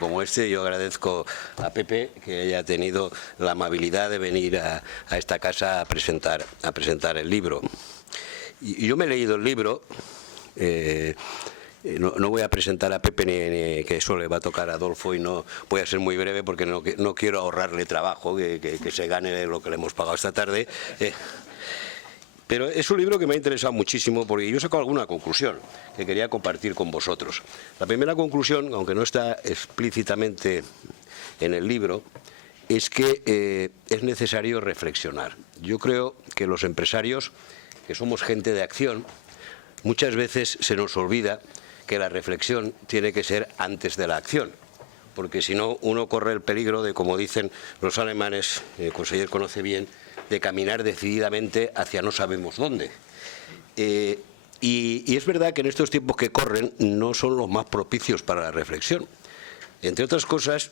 Como este, yo agradezco a Pepe que haya tenido la amabilidad de venir a esta casa a presentar el libro. Y yo me he leído el libro. No voy a presentar a Pepe ni que eso le va a tocar a Adolfo, y no voy a ser muy breve porque no quiero ahorrarle trabajo, que se gane lo que le hemos pagado esta tarde. Pero es un libro que me ha interesado muchísimo porque yo he sacado alguna conclusión que quería compartir con vosotros. La primera conclusión, aunque no está explícitamente en el libro, es que es necesario reflexionar. Yo creo que los empresarios, que somos gente de acción, muchas veces se nos olvida que la reflexión tiene que ser antes de la acción, porque si no uno corre el peligro de, como dicen los alemanes, el conseller conoce bien, de caminar decididamente hacia no sabemos dónde. Y es verdad que en estos tiempos que corren no son los más propicios para la reflexión. Entre otras cosas,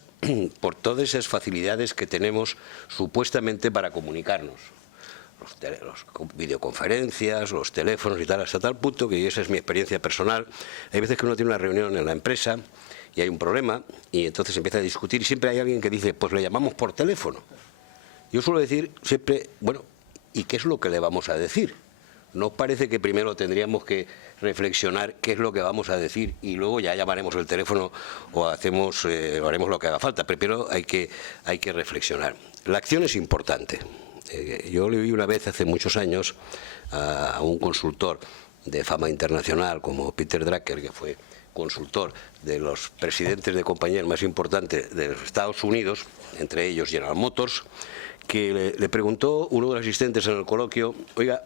por todas esas facilidades que tenemos supuestamente para comunicarnos. Los videoconferencias, los teléfonos y tal, hasta tal punto que, y esa es mi experiencia personal, hay veces que uno tiene una reunión en la empresa y hay un problema y entonces empieza a discutir y siempre hay alguien que dice, pues le llamamos por teléfono. Yo suelo decir siempre, bueno, ¿y qué es lo que le vamos a decir? ¿No os parece que primero tendríamos que reflexionar qué es lo que vamos a decir y luego ya llamaremos el teléfono o haremos lo que haga falta? Primero hay que reflexionar. La acción es importante. Yo le vi una vez hace muchos años a un consultor de fama internacional como Peter Drucker, que fue consultor de los presidentes de compañías más importantes de los Estados Unidos, entre ellos General Motors, que le preguntó uno de los asistentes en el coloquio, oiga,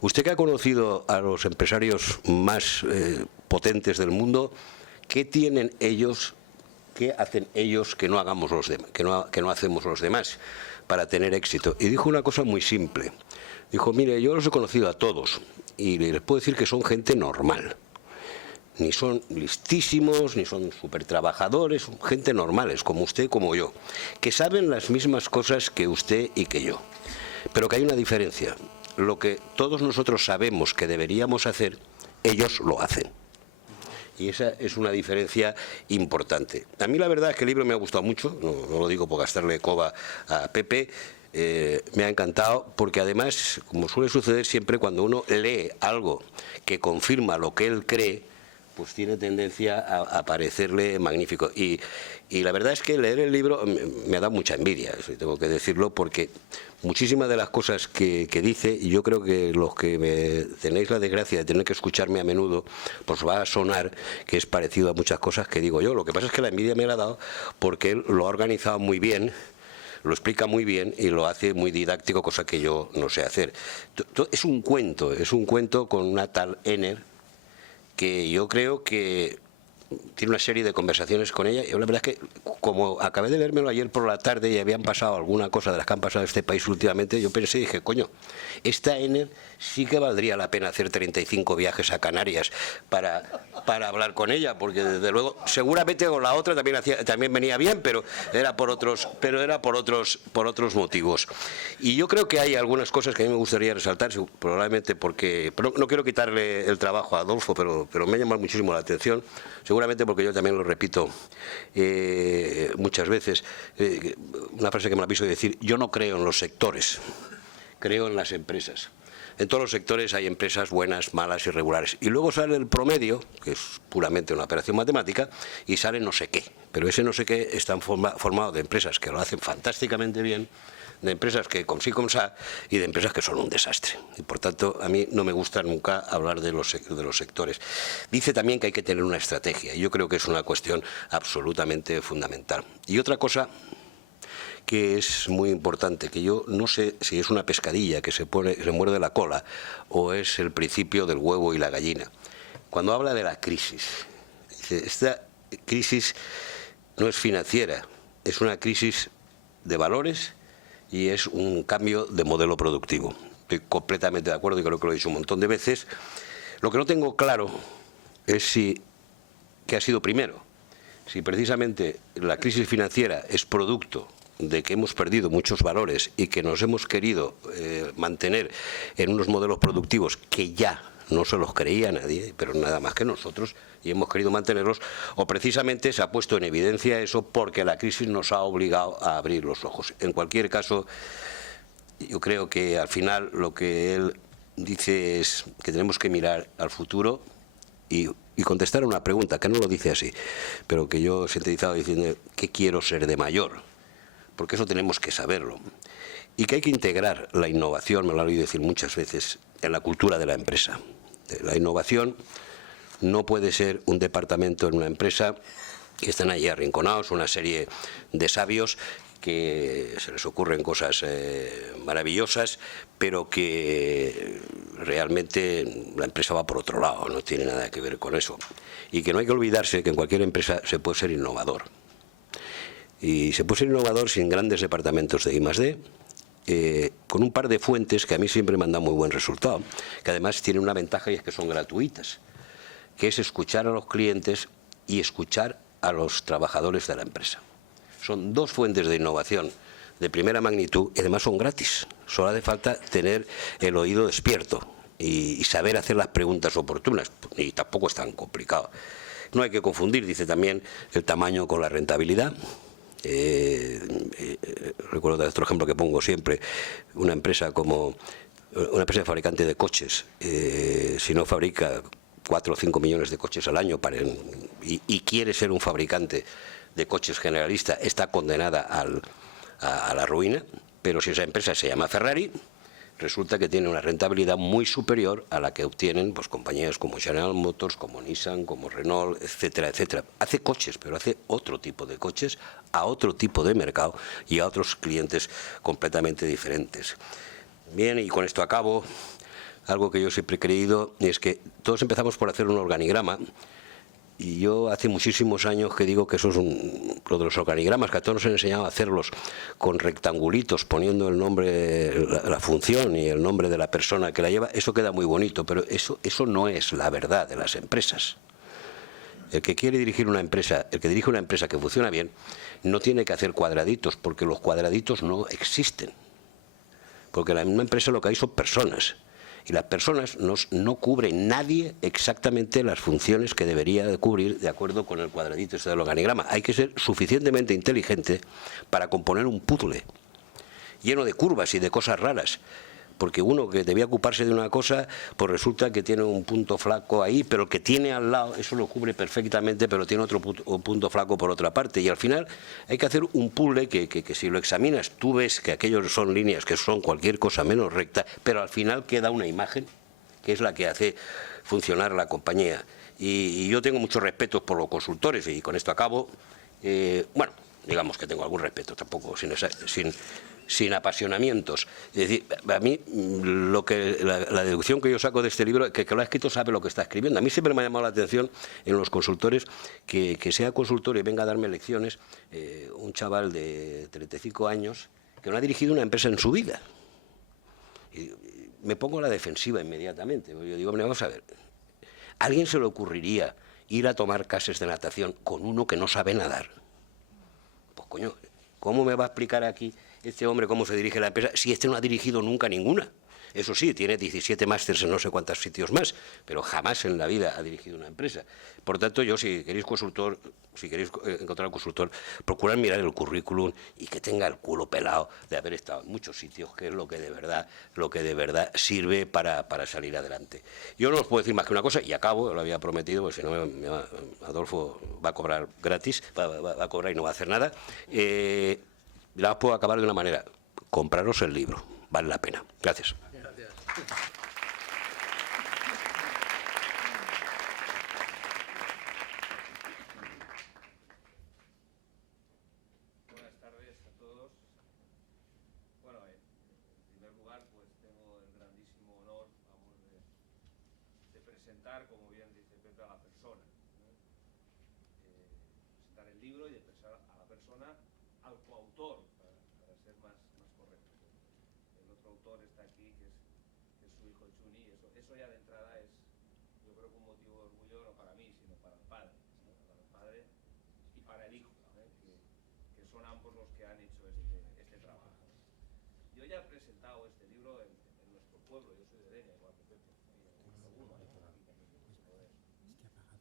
usted que ha conocido a los empresarios más potentes del mundo, ¿qué tienen ellos, qué hacen ellos que no hagamos los demás, que no hacemos los demás para tener éxito? Y dijo una cosa muy simple. Dijo, mire, yo los he conocido a todos y les puedo decir que son gente normal. Ni son listísimos, ni son súper trabajadores, son gente normales, como usted y como yo, que saben las mismas cosas que usted y que yo. Pero que hay una diferencia. Lo que todos nosotros sabemos que deberíamos hacer, ellos lo hacen. Y esa es una diferencia importante. A mí la verdad es que el libro me ha gustado mucho, no lo digo por gastarle coba a Pepe, me ha encantado porque además, como suele suceder siempre cuando uno lee algo que confirma lo que él cree, pues tiene tendencia a parecerle magnífico. Y la verdad es que leer el libro me ha dado mucha envidia, tengo que decirlo, porque muchísimas de las cosas que dice, y yo creo que los que me tenéis la desgracia de tener que escucharme a menudo, pues va a sonar que es parecido a muchas cosas que digo yo. Lo que pasa es que la envidia me la ha dado porque él lo ha organizado muy bien, lo explica muy bien y lo hace muy didáctico, cosa que yo no sé hacer. Es un cuento con una tal Enner, que yo creo que tiene una serie de conversaciones con ella. Y la verdad es que, como acabé de leérmelo ayer por la tarde y habían pasado alguna cosa de las que han pasado en este país últimamente, yo pensé y dije, coño, esta Enner sí que valdría la pena hacer 35 viajes a Canarias para hablar con ella, porque desde luego, seguramente con la otra también venía bien, pero era por otros motivos. Y yo creo que hay algunas cosas que a mí me gustaría resaltar, probablemente porque, no quiero quitarle el trabajo a Adolfo, pero me ha llamado muchísimo la atención, seguramente porque yo también lo repito muchas veces, una frase que me la pienso decir: yo no creo en los sectores, creo en las empresas. En todos los sectores hay empresas buenas, malas y regulares. Y luego sale el promedio, que es puramente una operación matemática, y sale no sé qué. Pero ese no sé qué está formado de empresas que lo hacen fantásticamente bien, de empresas que con sí, con sa, y de empresas que son un desastre. Y por tanto, a mí no me gusta nunca hablar de los sectores. Dice también que hay que tener una estrategia, y yo creo que es una cuestión absolutamente fundamental. Y otra cosa que es muy importante, que yo no sé si es una pescadilla que se muerde la cola o es el principio del huevo y la gallina. Cuando habla de la crisis, esta crisis no es financiera, es una crisis de valores y es un cambio de modelo productivo. estoy completamente de acuerdo y creo que lo he dicho un montón de veces. Lo que no tengo claro es qué ha sido primero. Si precisamente la crisis financiera es producto de que hemos perdido muchos valores y que nos hemos querido mantener en unos modelos productivos que ya no se los creía nadie, pero nada más que nosotros, y hemos querido mantenerlos, o precisamente se ha puesto en evidencia eso porque la crisis nos ha obligado a abrir los ojos. En cualquier caso, yo creo que al final lo que él dice es que tenemos que mirar al futuro y contestar a una pregunta, que no lo dice así, pero que yo he sintetizado diciendo ¿qué quiero ser de mayor? Porque eso tenemos que saberlo. Y que hay que integrar la innovación, me lo he oído decir muchas veces, en la cultura de la empresa. La innovación no puede ser un departamento en una empresa que están allí arrinconados, una serie de sabios que se les ocurren cosas maravillosas, pero que realmente la empresa va por otro lado, no tiene nada que ver con eso. Y que no hay que olvidarse que en cualquier empresa se puede ser innovador. Y se puede ser innovador sin grandes departamentos de I+D, con un par de fuentes que a mí siempre me han dado muy buen resultado, que además tienen una ventaja y es que son gratuitas, que es escuchar a los clientes y escuchar a los trabajadores de la empresa. Son dos fuentes de innovación de primera magnitud y además son gratis. Solo hace falta tener el oído despierto y saber hacer las preguntas oportunas, y tampoco es tan complicado. No hay que confundir, dice también, el tamaño con la rentabilidad. Recuerdo otro ejemplo que pongo siempre, una empresa fabricante de coches, si no fabrica 4 o 5 millones de coches al año y quiere ser un fabricante de coches generalista, está condenada a la ruina. Pero si esa empresa se llama Ferrari, resulta que tiene una rentabilidad muy superior a la que obtienen pues, compañías como General Motors, como Nissan, como Renault, etcétera, etcétera. Hace coches, pero hace otro tipo de coches, a otro tipo de mercado y a otros clientes completamente diferentes. Bien, y con esto acabo. Algo que yo siempre he creído es que todos empezamos por hacer un organigrama. Y yo hace muchísimos años que digo que eso es lo de los organigramas, que a todos nos han enseñado a hacerlos con rectangulitos, poniendo el nombre, la función y el nombre de la persona que la lleva. Eso queda muy bonito, pero eso no es la verdad de las empresas. El que quiere dirigir una empresa, el que dirige una empresa que funciona bien, no tiene que hacer cuadraditos, porque los cuadraditos no existen. Porque en una empresa lo que hay son personas. Y las personas no cubren nadie exactamente las funciones que debería de cubrir de acuerdo con el cuadradito este del organigrama. Hay que ser suficientemente inteligente para componer un puzzle lleno de curvas y de cosas raras. Porque uno que debía ocuparse de una cosa, pues resulta que tiene un punto flaco ahí, pero el que tiene al lado, eso lo cubre perfectamente, pero tiene otro punto flaco por otra parte. Y al final hay que hacer un puzzle que si lo examinas, tú ves que aquellos son líneas que son cualquier cosa menos recta, pero al final queda una imagen, que es la que hace funcionar la compañía. Y yo tengo mucho respeto por los consultores, y con esto acabo. Bueno, digamos que tengo algún respeto, tampoco sin apasionamientos. Es decir, a mí la deducción que yo saco de este libro, que lo ha escrito sabe lo que está escribiendo. A mí siempre me ha llamado la atención en los consultores que sea consultor y venga a darme lecciones un chaval de 35 años que no ha dirigido una empresa en su vida. Y me pongo a la defensiva inmediatamente. Yo digo, vamos a ver, ¿a alguien se le ocurriría ir a tomar clases de natación con uno que no sabe nadar? Pues coño, ¿cómo me va a explicar aquí este hombre cómo se dirige la empresa si este no ha dirigido nunca ninguna? Eso sí, tiene 17 másters en no sé cuántos sitios más, pero jamás en la vida ha dirigido una empresa. Por tanto, yo, si queréis encontrar un consultor, procurad mirar el currículum y que tenga el culo pelado de haber estado en muchos sitios, que es lo que de verdad sirve para salir adelante. Yo no os puedo decir más que una cosa, y acabo, lo había prometido, porque si no Adolfo va a cobrar gratis, va a cobrar y no va a hacer nada. La puedo acabar de una manera: compraros el libro, vale la pena. Gracias. Buenas tardes a todos. Bueno, en primer lugar, pues tengo el grandísimo honor, de presentar, como bien dice Pepe, a la persona, ¿no? Presentar el libro y de presentar a la persona, al coautor, para ser más correcto. El otro autor está aquí, que es su hijo Chuni, eso ya de entrada es, yo creo que un motivo de orgullo no para mí, sino para el padre, ¿no? Para el padre y para el hijo, ¿no? que son ambos los que han hecho este trabajo. Yo ya he presentado este libro en nuestro pueblo, yo soy de Denia, igual que Pepe, alguno hay por aquí también,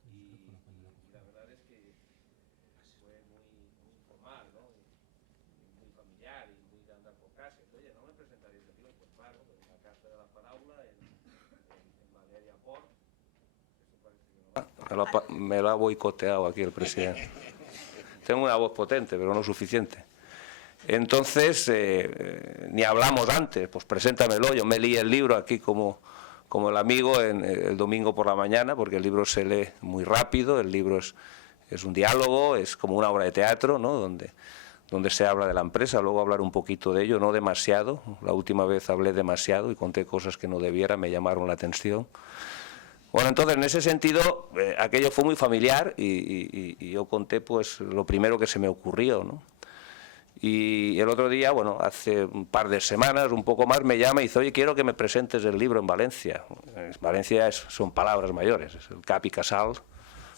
y la verdad es que fue muy informal, ¿no? Y muy familiar y muy de andar por casa. Oye, ¿no me presentaréis el libro? Pues claro, en la Casa de la Paraula, en Valeria Port. Eso parece que no va. Me lo ha boicoteado aquí el presidente. Tengo una voz potente, pero no suficiente. Entonces, ni hablamos antes, pues preséntamelo. Yo me leí el libro aquí como el amigo el domingo por la mañana, porque el libro se lee muy rápido, el libro es un diálogo, es como una obra de teatro, ¿no? donde se habla de la empresa, luego hablar un poquito de ello, no demasiado. La última vez hablé demasiado y conté cosas que no debiera, me llamaron la atención. Bueno, entonces, en ese sentido, aquello fue muy familiar y yo conté pues lo primero que se me ocurrió, ¿no? Y el otro día, bueno, hace un par de semanas, un poco más, me llama y dice, oye, quiero que me presentes el libro en Valencia. Valencia son palabras mayores, es el Cap i Casal,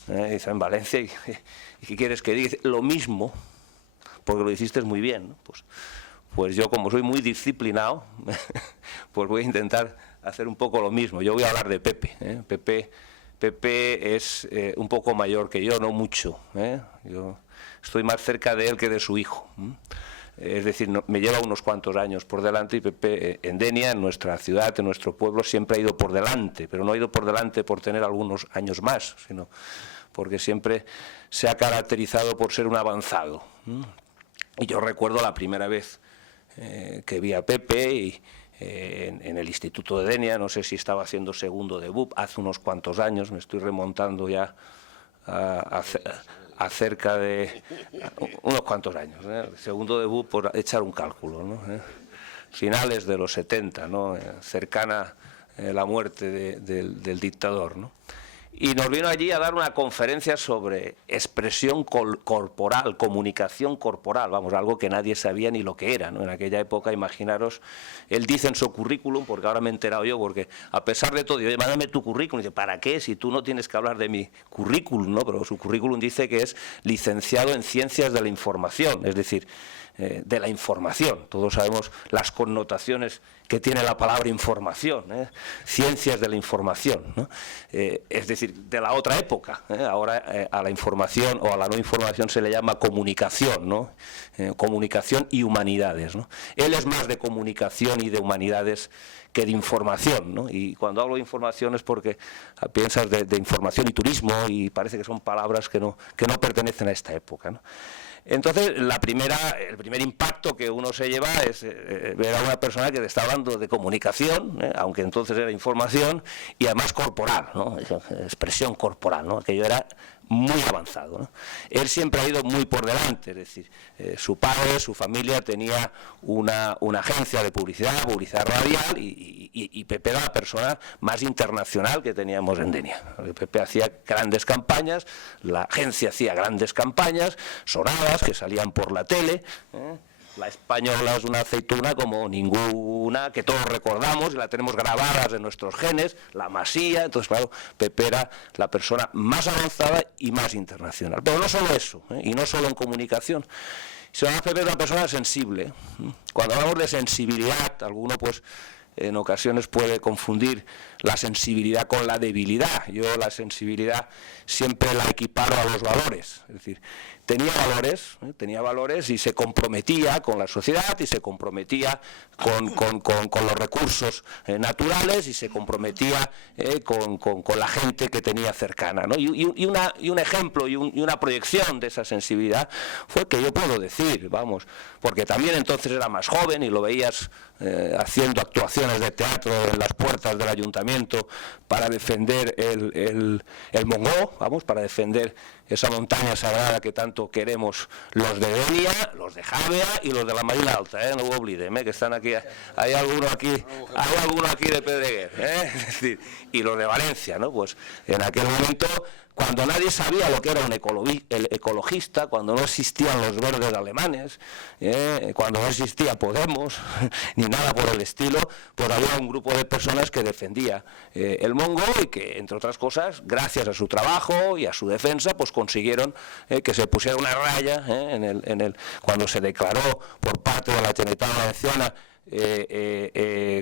dice en Valencia, ¿y qué quieres que diga? Lo mismo, porque lo hiciste muy bien, ¿no? Pues yo, como soy muy disciplinado, pues voy a intentar hacer un poco lo mismo. Yo voy a hablar de Pepe, ¿eh? Pepe es un poco mayor que yo, no mucho, ¿eh? Yo estoy más cerca de él que de su hijo. Es decir, me lleva unos cuantos años por delante y Pepe en Denia, en nuestra ciudad, en nuestro pueblo, siempre ha ido por delante, pero no ha ido por delante por tener algunos años más, sino porque siempre se ha caracterizado por ser un avanzado. Y yo recuerdo la primera vez que vi a Pepe en el Instituto de Denia, no sé si estaba haciendo segundo de BUP, hace unos cuantos años, me estoy remontando ya a cerca de unos cuantos años, segundo de BUP, por echar un cálculo, ¿no? Finales de los 70, ¿no? Cercana la muerte del dictador, ¿no? Y nos vino allí a dar una conferencia sobre expresión corporal, comunicación corporal, vamos, algo que nadie sabía ni lo que era, ¿no? En aquella época, imaginaros, él dice en su currículum, porque ahora me he enterado yo, porque a pesar de todo, yo, mándame tu currículum, y dice, ¿para qué? Si tú no tienes que hablar de mi currículum, ¿no? Pero su currículum dice que es licenciado en Ciencias de la Información, es decir, de la información. Todos sabemos las connotaciones que tiene la palabra información, ciencias de la información, ¿no? Es decir, de la otra época. Ahora a la información o a la no información se le llama comunicación, ¿no? Comunicación y humanidades, ¿no? Él es más de comunicación y de humanidades que de información, ¿no? Y cuando hablo de información es porque piensas de información y turismo y parece que son palabras que no pertenecen a esta época, ¿no? Entonces, el primer impacto que uno se lleva es ver a una persona que te está hablando de comunicación, aunque entonces era información, y además corporal, ¿no? Expresión corporal, ¿no? Aquello era muy avanzado, ¿no? Él siempre ha ido muy por delante, es decir, su padre, su familia tenía una agencia de publicidad radial y Pepe era la persona más internacional que teníamos en Denia. Pepe hacía grandes campañas, la agencia hacía grandes campañas, sonadas que salían por la tele, La española es una aceituna como ninguna, que todos recordamos y la tenemos grabadas en nuestros genes, la Masía. Entonces, claro, Pepe era la persona más avanzada y más internacional. Pero no solo eso, y no solo en comunicación, sino además Pepe es una persona sensible. Cuando hablamos de sensibilidad, alguno pues en ocasiones puede confundir la sensibilidad con la debilidad. Yo la sensibilidad siempre la equiparo a los valores, es decir, tenía valores y se comprometía con la sociedad y se comprometía con los recursos naturales y se comprometía con la gente que tenía cercana, ¿no? Y un ejemplo y una proyección de esa sensibilidad fue que yo puedo decir, vamos, porque también entonces era más joven y lo veías haciendo actuaciones de teatro en las puertas del ayuntamiento para defender el Mongó, vamos, para defender esa montaña sagrada que tanto queremos los de Denia, los de Javea y los de la Marina Alta, no lo olviden, que están aquí, hay alguno aquí de Pedreguer, es decir, y los de Valencia, ¿no? Pues en aquel momento cuando nadie sabía lo que era el ecologista, cuando no existían los verdes alemanes, cuando no existía Podemos, ni nada por el estilo, pues había un grupo de personas que defendía el mongo y que, entre otras cosas, gracias a su trabajo y a su defensa, pues consiguieron que se pusiera una raya cuando se declaró por parte de la Generalitat Valenciana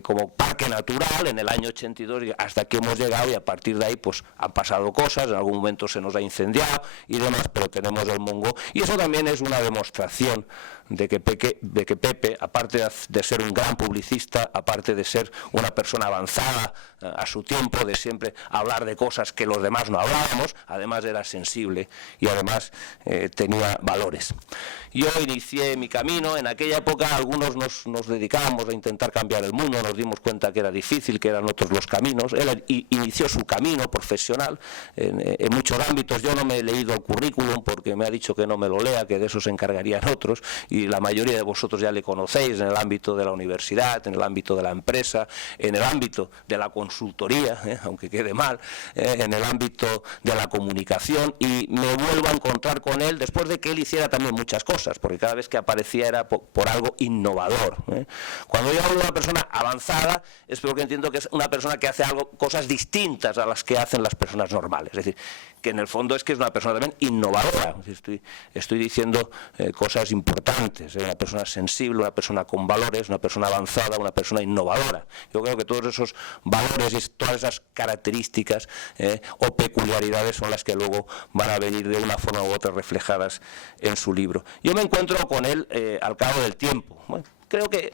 como parque natural en el año 82, hasta aquí hemos llegado, y a partir de ahí pues han pasado cosas, en algún momento se nos ha incendiado y demás, pero tenemos el mongo, y eso también es una demostración de que Pepe, aparte de ser un gran publicista, aparte de ser una persona avanzada a su tiempo, de siempre hablar de cosas que los demás no hablábamos, además era sensible y además tenía valores. Yo inicié mi camino, en aquella época algunos nos dedicábamos a intentar cambiar el mundo, nos dimos cuenta que era difícil, que eran otros los caminos. Él inició su camino profesional en muchos ámbitos. Yo no me he leído el currículum porque me ha dicho que no me lo lea, que de eso se encargarían otros, y la mayoría de vosotros ya le conocéis en el ámbito de la universidad, en el ámbito de la empresa, en el ámbito de la consultoría, aunque quede mal, en el ámbito de la comunicación, y me vuelvo a encontrar con él después de que él hiciera también muchas cosas, porque cada vez que aparecía era por algo innovador. Cuando yo hablo de una persona avanzada es porque entiendo que es una persona que hace cosas distintas a las que hacen las personas normales, es decir, que en el fondo es que es una persona también innovadora. Estoy diciendo cosas importantes, una persona sensible, una persona con valores, una persona avanzada, una persona innovadora. Yo creo que todos esos valores y todas esas características o peculiaridades son las que luego van a venir de una forma u otra reflejadas en su libro. Yo me encuentro con él al cabo del tiempo. Bueno, creo que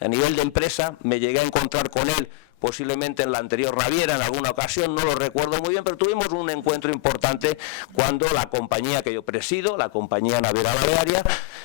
a nivel de empresa me llegué a encontrar con él posiblemente en la anterior Raviera, en alguna ocasión, no lo recuerdo muy bien, pero tuvimos un encuentro importante cuando la compañía que yo presido, la compañía Naviera Balearia,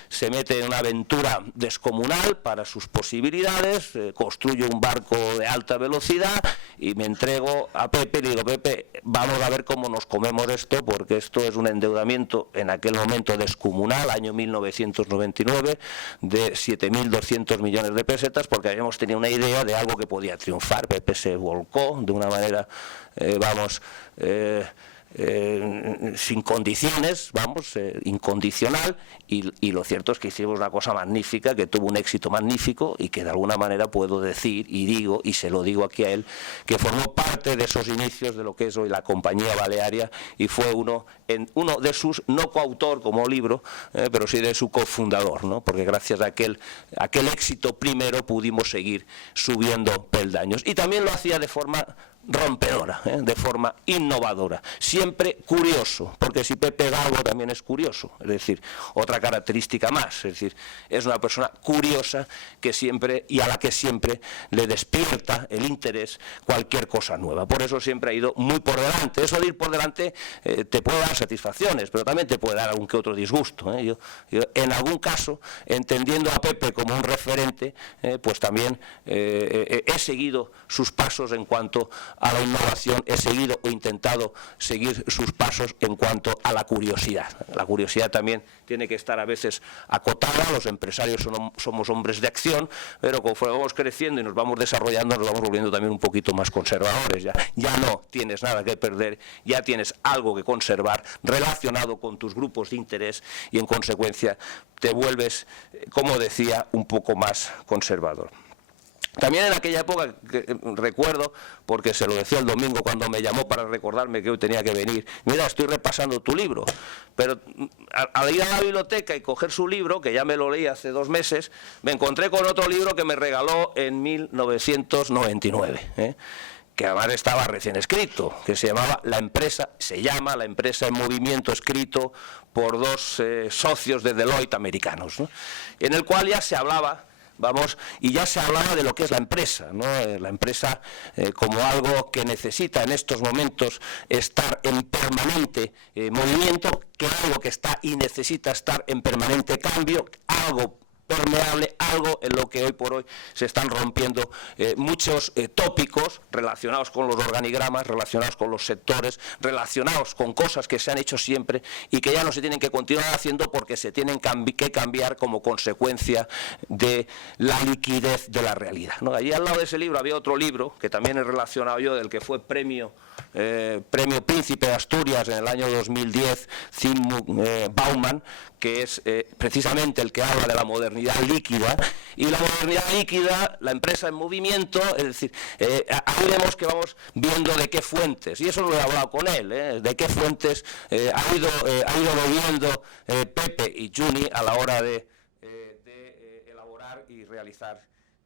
se mete en una aventura descomunal para sus posibilidades, construye un barco de alta velocidad y me entrego a Pepe y le digo, Pepe, vamos a ver cómo nos comemos esto, porque esto es un endeudamiento en aquel momento descomunal, año 1999, de 7.200 millones de pesetas, porque habíamos tenido una idea de algo que podía triunfar. Pepe se volcó de una manera, sin condiciones, incondicional, y lo cierto es que hicimos una cosa magnífica, que tuvo un éxito magnífico y que de alguna manera puedo decir, y digo, y se lo digo aquí a él, que formó parte de esos inicios de lo que es hoy la compañía Balearia, y fue uno de sus, no coautor como libro, pero sí de su cofundador, ¿no? Porque gracias a aquel éxito primero pudimos seguir subiendo peldaños, y también lo hacía de forma rompedora, de forma innovadora, siempre curioso, porque si Pepe Galgo también es curioso, es decir, otra característica más, es decir, es una persona curiosa que siempre, y a la que siempre le despierta el interés cualquier cosa nueva. Por eso siempre ha ido muy por delante. Eso de ir por delante te puede dar satisfacciones, pero también te puede dar algún que otro disgusto. Yo en algún caso, entendiendo a Pepe como un referente, pues también he seguido sus pasos en cuanto a la innovación, he seguido o intentado seguir sus pasos en cuanto a la curiosidad. La curiosidad también tiene que estar a veces acotada, los empresarios somos hombres de acción, pero conforme vamos creciendo y nos vamos desarrollando, nos vamos volviendo también un poquito más conservadores. Ya no tienes nada que perder, ya tienes algo que conservar relacionado con tus grupos de interés, y en consecuencia te vuelves, como decía, un poco más conservador. También en aquella época, recuerdo, porque se lo decía el domingo cuando me llamó para recordarme que hoy tenía que venir, mira, estoy repasando tu libro, pero al ir a la biblioteca y coger su libro, que ya me lo leí hace 2 meses, me encontré con otro libro que me regaló en 1999, que además estaba recién escrito, que se llama La Empresa en Movimiento, escrito por 2 socios de Deloitte americanos, ¿no? En el cual ya se hablaba, y ya se hablaba de lo que es la empresa, ¿no? La empresa como algo que necesita en estos momentos estar en permanente movimiento, que algo que está y necesita estar en permanente cambio, algo permeable, algo en lo que hoy por hoy se están rompiendo muchos tópicos relacionados con los organigramas, relacionados con los sectores, relacionados con cosas que se han hecho siempre y que ya no se tienen que continuar haciendo porque se tienen que cambiar como consecuencia de la liquidez de la realidad, ¿no? Allí al lado de ese libro había otro libro que también he relacionado yo, del que fue premio Príncipe de Asturias en el año 2010, Zygmunt Bauman, que es precisamente el que habla de la modernidad líquida. Y la modernidad líquida, la empresa en movimiento, es decir, ahí vemos que vamos viendo de qué fuentes, y eso lo he hablado con él, de qué fuentes ha ido bebiendo Pepe y Juni a la hora de elaborar y realizar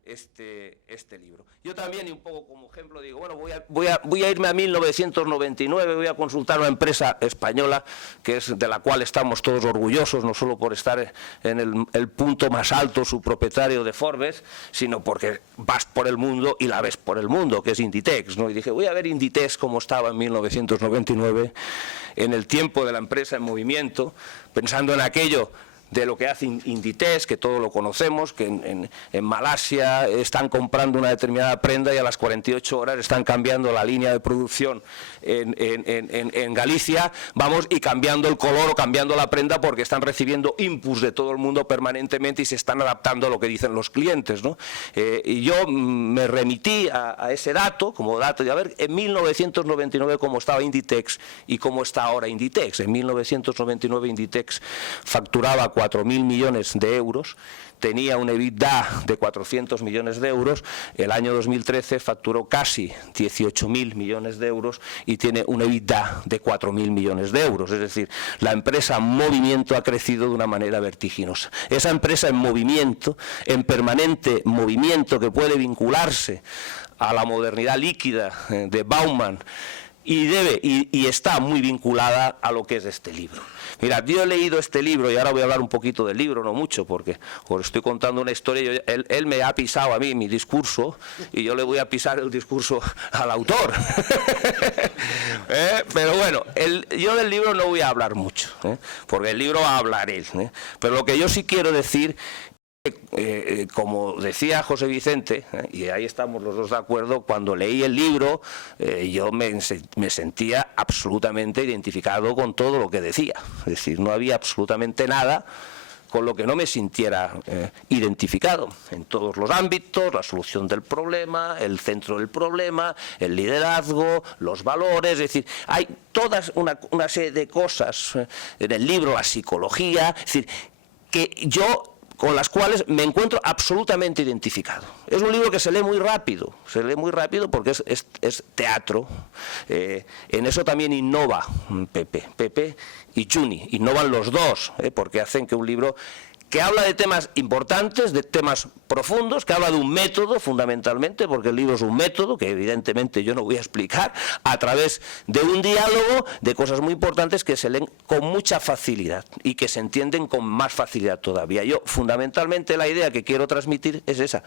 este libro. Yo también, y un poco como ejemplo, digo, bueno, voy a irme a 1999, voy a consultar una empresa española que es de la cual estamos todos orgullosos, no solo por estar en el punto más alto, su propietario de Forbes, sino porque vas por el mundo y la ves por el mundo, que es Inditex, ¿no? Y dije, voy a ver Inditex como estaba en 1999, en el tiempo de la empresa en movimiento, pensando en aquello de lo que hace Inditex, que todos lo conocemos, que en Malasia están comprando una determinada prenda y a las 48 horas están cambiando la línea de producción en Galicia, vamos, y cambiando el color o cambiando la prenda porque están recibiendo inputs de todo el mundo permanentemente y se están adaptando a lo que dicen los clientes, ¿no? Y yo me remití a ese dato, como dato de a ver, en 1999 cómo estaba Inditex y cómo está ahora Inditex. En 1999 Inditex facturaba 4.000 millones de euros, tenía un EBITDA de 400 millones de euros, el año 2013 facturó casi 18.000 millones de euros y tiene un EBITDA de 4.000 millones de euros, es decir, la empresa en movimiento ha crecido de una manera vertiginosa. Esa empresa en movimiento, en permanente movimiento, que puede vincularse a la modernidad líquida de Bauman, y está muy vinculada a lo que es este libro. Mirad, yo he leído este libro y ahora voy a hablar un poquito del libro, no mucho, porque os estoy contando una historia. Él me ha pisado a mí mi discurso y yo le voy a pisar el discurso al autor. Pero bueno, yo del libro no voy a hablar mucho, porque el libro va a hablar él. Pero lo que yo sí quiero decir, como decía José Vicente, y ahí estamos los dos de acuerdo, cuando leí el libro yo me sentía absolutamente identificado con todo lo que decía, es decir, no había absolutamente nada con lo que no me sintiera identificado, en todos los ámbitos, la solución del problema, el centro del problema, el liderazgo, los valores, es decir, hay toda una serie de cosas en el libro, la psicología, es decir, que yo con las cuales me encuentro absolutamente identificado. Es un libro que se lee muy rápido porque es teatro. En eso también innova Pepe y Juni, innovan los dos, porque hacen que un libro que habla de temas importantes, de temas profundos, que habla de un método fundamentalmente, porque el libro es un método que evidentemente yo no voy a explicar, a través de un diálogo de cosas muy importantes que se leen con mucha facilidad y que se entienden con más facilidad todavía. Yo fundamentalmente la idea que quiero transmitir es esa,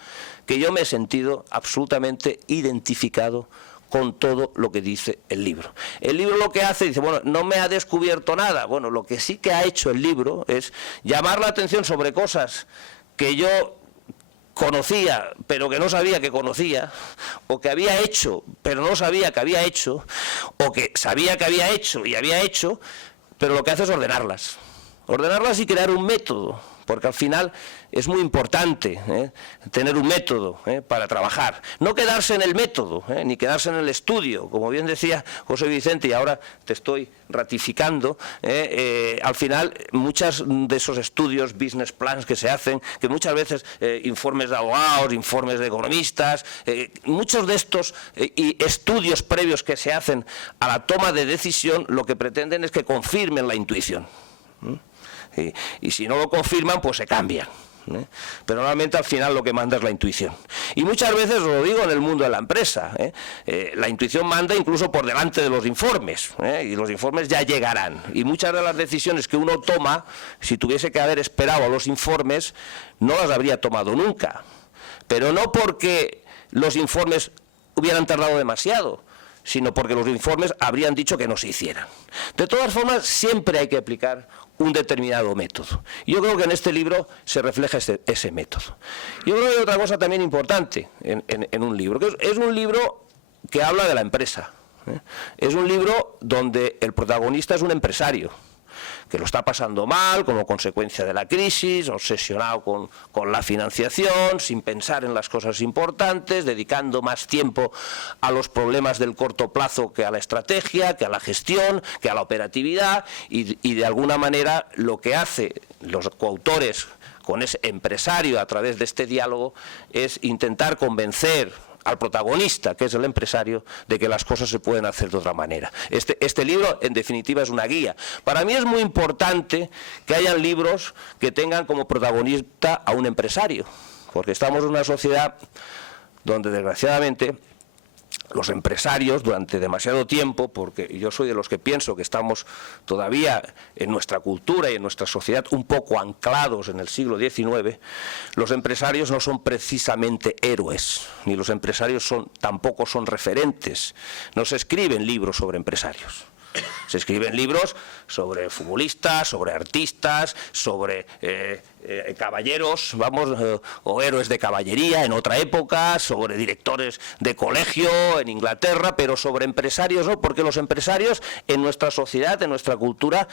que yo me he sentido absolutamente identificado con todo lo que dice el libro. El libro lo que hace, dice, bueno, no me ha descubierto nada. Bueno, lo que sí que ha hecho el libro es llamar la atención sobre cosas que yo conocía, pero que no sabía que conocía, o que había hecho, pero no sabía que había hecho, o que sabía que había hecho y había hecho, pero lo que hace es ordenarlas y crear un método, porque al final es muy importante tener un método para trabajar. No quedarse en el método, ni quedarse en el estudio, como bien decía José Vicente, y ahora te estoy ratificando, al final muchos de esos estudios, business plans que se hacen, que muchas veces informes de abogados, informes de economistas, muchos de estos estudios previos que se hacen a la toma de decisión, lo que pretenden es que confirmen la intuición. Y si no lo confirman, pues se cambian. Pero normalmente al final lo que manda es la intuición. Y muchas veces, os lo digo, en el mundo de la empresa, la intuición manda incluso por delante de los informes, y los informes ya llegarán. Y muchas de las decisiones que uno toma, si tuviese que haber esperado a los informes, no las habría tomado nunca. Pero no porque los informes hubieran tardado demasiado, sino porque los informes habrían dicho que no se hicieran. De todas formas, siempre hay que aplicar un determinado método. Yo creo que en este libro se refleja ese método. Yo creo que hay otra cosa también importante en un libro, que es un libro que habla de la empresa. Es un libro donde el protagonista es un empresario, que lo está pasando mal como consecuencia de la crisis, obsesionado con la financiación, sin pensar en las cosas importantes, dedicando más tiempo a los problemas del corto plazo que a la estrategia, que a la gestión, que a la operatividad, y de alguna manera lo que hace los coautores con ese empresario a través de este diálogo es intentar convencer al protagonista, que es el empresario, de que las cosas se pueden hacer de otra manera. Este libro, en definitiva, es una guía. Para mí es muy importante que hayan libros que tengan como protagonista a un empresario, porque estamos en una sociedad donde, desgraciadamente, los empresarios durante demasiado tiempo, porque yo soy de los que pienso que estamos todavía en nuestra cultura y en nuestra sociedad un poco anclados en el siglo XIX, los empresarios no son precisamente héroes, ni los empresarios tampoco son referentes. No se escriben libros sobre empresarios. Se escriben libros sobre futbolistas, sobre artistas, sobre caballeros, o héroes de caballería en otra época, sobre directores de colegio en Inglaterra, pero sobre empresarios no, porque los empresarios en nuestra sociedad, en nuestra cultura,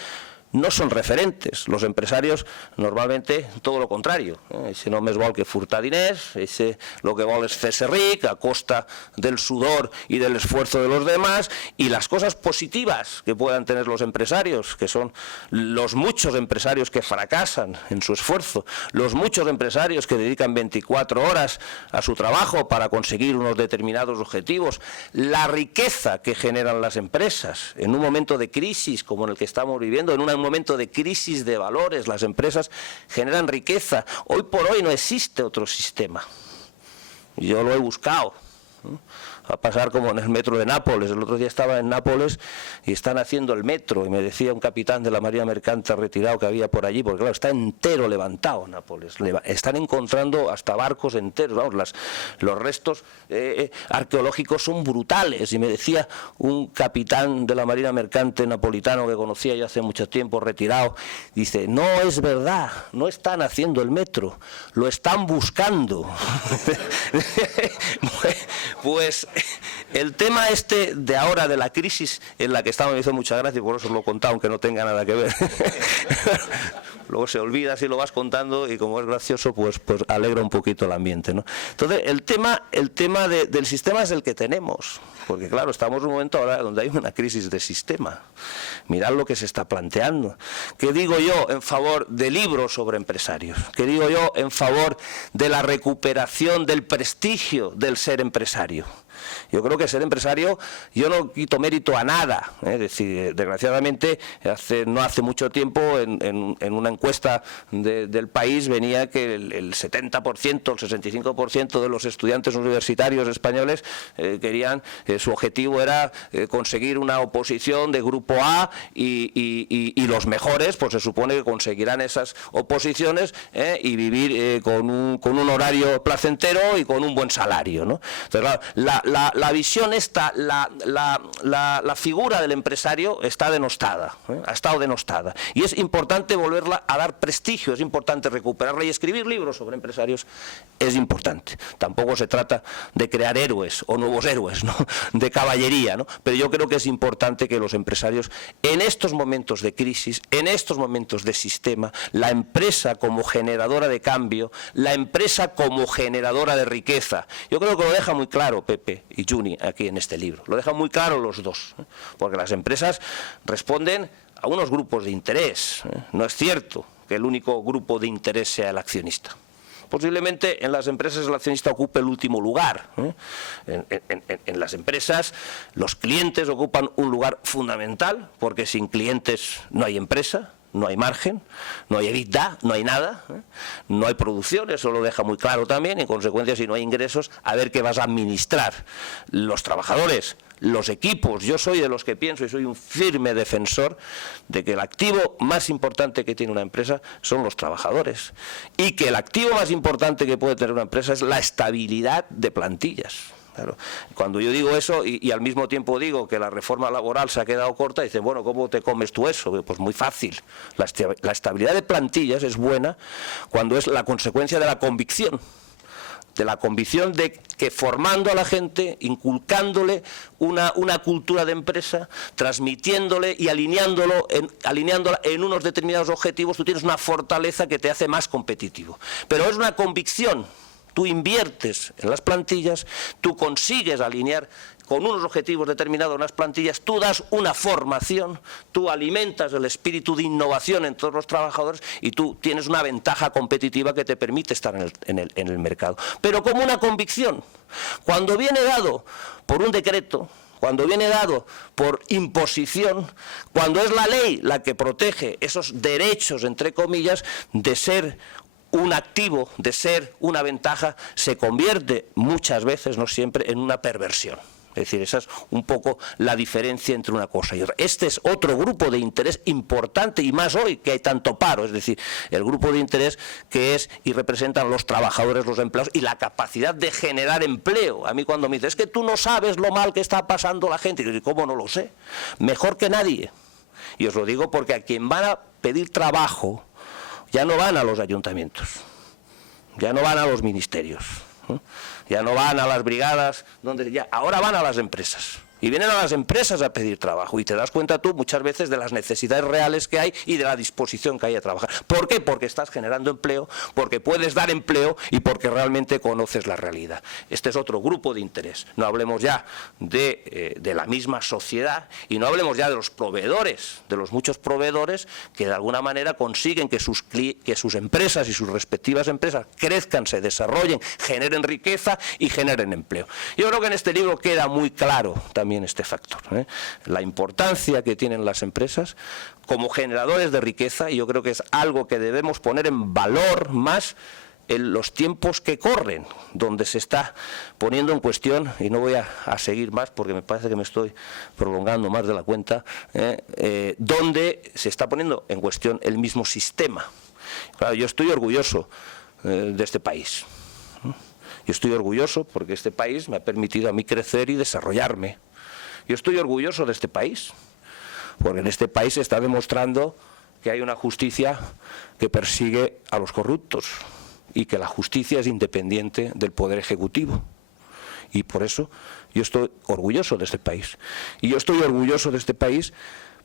no son referentes. Los empresarios normalmente todo lo contrario. Ese només vol que furtar diners, ese lo que vol es fer-se ric a costa del sudor y del esfuerzo de los demás, y las cosas positivas que puedan tener los empresarios, que son los muchos empresarios que fracasan en su esfuerzo, los muchos empresarios que dedican 24 horas a su trabajo para conseguir unos determinados objetivos, la riqueza que generan las empresas en un momento de crisis como en el que estamos viviendo, en un momento de crisis de valores, las empresas generan riqueza. Hoy por hoy no existe otro sistema. Yo lo he buscado. Va a pasar como en el metro de Nápoles. El otro día estaba en Nápoles y están haciendo el metro, y me decía un capitán de la Marina Mercante retirado que había por allí, porque claro, está entero levantado Nápoles. Están encontrando hasta barcos enteros. Vamos, los restos arqueológicos son brutales, y me decía un capitán de la Marina Mercante napolitano que conocía yo hace mucho tiempo, retirado, dice: no es verdad, no están haciendo el metro, lo están buscando. Pues el tema este de ahora, de la crisis en la que estamos, me hizo mucha gracia, por eso os lo he contado, aunque no tenga nada que ver. Luego se olvida si lo vas contando, y como es gracioso, pues alegra un poquito el ambiente, ¿no? Entonces, el tema del sistema es el que tenemos, porque claro, estamos en un momento ahora donde hay una crisis de sistema. Mirad lo que se está planteando. ¿Qué digo yo en favor de libros sobre empresarios? ¿Qué digo yo en favor de la recuperación del prestigio del ser empresario? Yo creo que ser empresario, yo no quito mérito a nada, es decir, desgraciadamente no hace mucho tiempo en una encuesta del país venía que el 70%, el 65% de los estudiantes universitarios españoles su objetivo era conseguir una oposición de grupo A, y los mejores pues se supone que conseguirán esas oposiciones y vivir con un horario placentero y con un buen salario, ¿no? Entonces, claro, la visión esta, la figura del empresario está denostada, ha estado denostada, y es importante volverla a dar prestigio, es importante recuperarla, y escribir libros sobre empresarios es importante. Tampoco se trata de crear héroes o nuevos héroes, ¿no?, de caballería, ¿no?, pero yo creo que es importante que los empresarios, en estos momentos de crisis, en estos momentos de sistema, la empresa como generadora de cambio, la empresa como generadora de riqueza, yo creo que lo deja muy claro Pepe y Juni aquí en este libro, lo dejan muy claro los dos, porque las empresas responden a unos grupos de interés. No es cierto que el único grupo de interés sea el accionista. Posiblemente en las empresas el accionista ocupe el último lugar. En las empresas los clientes ocupan un lugar fundamental, porque sin clientes no hay empresa, no hay margen, no hay EBITDA, no hay nada, no hay producción, eso lo deja muy claro también. En consecuencia, si no hay ingresos, a ver qué vas a administrar. Los trabajadores, los equipos, yo soy de los que pienso y soy un firme defensor de que el activo más importante que tiene una empresa son los trabajadores, y que el activo más importante que puede tener una empresa es la estabilidad de plantillas. Claro. Cuando yo digo eso y al mismo tiempo digo que la reforma laboral se ha quedado corta, dicen, bueno, ¿cómo te comes tú eso? Pues muy fácil. La estabilidad de plantillas es buena cuando es la consecuencia de la convicción. De la convicción de que formando a la gente, inculcándole una cultura de empresa, transmitiéndole y alineándola en unos determinados objetivos, tú tienes una fortaleza que te hace más competitivo. Pero es una convicción. Tú inviertes en las plantillas, tú consigues alinear con unos objetivos determinados las plantillas, tú das una formación, tú alimentas el espíritu de innovación en todos los trabajadores y tú tienes una ventaja competitiva que te permite estar en el mercado. Pero como una convicción, cuando viene dado por un decreto, cuando viene dado por imposición, cuando es la ley la que protege esos derechos, entre comillas, de ser un activo, de ser una ventaja, se convierte muchas veces, no siempre, en una perversión. Es decir, esa es un poco la diferencia entre una cosa y otra. Este es otro grupo de interés importante, y más hoy que hay tanto paro, es decir, el grupo de interés que es y representan los trabajadores, los empleados y la capacidad de generar empleo. A mí cuando me dicen, es que tú no sabes lo mal que está pasando la gente, y yo digo, ¿cómo no lo sé? Mejor que nadie. Y os lo digo porque a quien van a pedir trabajo ya no van a los ayuntamientos, ya no van a los ministerios, ¿no? Ya no van a las brigadas, ahora van a las empresas. Y vienen a las empresas a pedir trabajo y te das cuenta tú muchas veces de las necesidades reales que hay y de la disposición que hay a trabajar. ¿Por qué? Porque estás generando empleo, porque puedes dar empleo y porque realmente conoces la realidad. Este es otro grupo de interés. No hablemos ya de la misma sociedad y no hablemos ya de los proveedores, de los muchos proveedores que de alguna manera consiguen que sus empresas y sus respectivas empresas crezcan, se desarrollen, generen riqueza y generen empleo. Yo creo que en este libro queda muy claro también este factor, la importancia que tienen las empresas como generadores de riqueza, y yo creo que es algo que debemos poner en valor más en los tiempos que corren, donde se está poniendo en cuestión, y no voy a seguir más porque me parece que me estoy prolongando más de la cuenta, donde se está poniendo en cuestión el mismo sistema. Claro, yo estoy orgulloso de este país. Yo estoy orgulloso porque este país me ha permitido a mí crecer y desarrollarme. Yo estoy orgulloso de este país, porque en este país se está demostrando que hay una justicia que persigue a los corruptos y que la justicia es independiente del Poder Ejecutivo. Y por eso yo estoy orgulloso de este país. Y yo estoy orgulloso de este país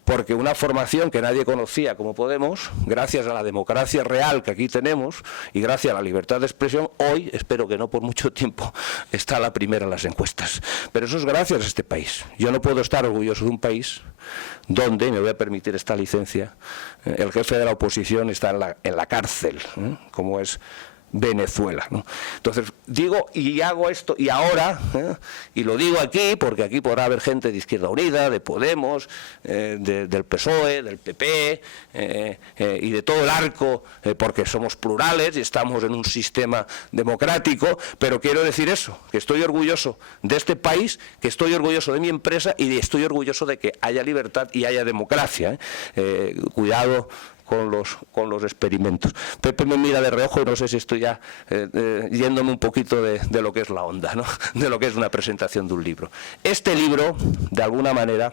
porque una formación que nadie conocía como Podemos, gracias a la democracia real que aquí tenemos y gracias a la libertad de expresión, hoy, espero que no por mucho tiempo, está a la primera en las encuestas. Pero eso es gracias a este país. Yo no puedo estar orgulloso de un país donde, me voy a permitir esta licencia, el jefe de la oposición está en la cárcel, como es Venezuela, ¿no? Entonces digo y hago esto y ahora, y lo digo aquí porque aquí podrá haber gente de Izquierda Unida, de Podemos, del PSOE, del PP y de todo el arco, porque somos plurales y estamos en un sistema democrático, pero quiero decir eso, que estoy orgulloso de este país, que estoy orgulloso de mi empresa y estoy orgulloso de que haya libertad y haya democracia. Cuidado con los experimentos. Pepe me mira de reojo y no sé si estoy ya yéndome un poquito de lo que es la onda, ¿no? De lo que es una presentación de un libro. Este libro, de alguna manera,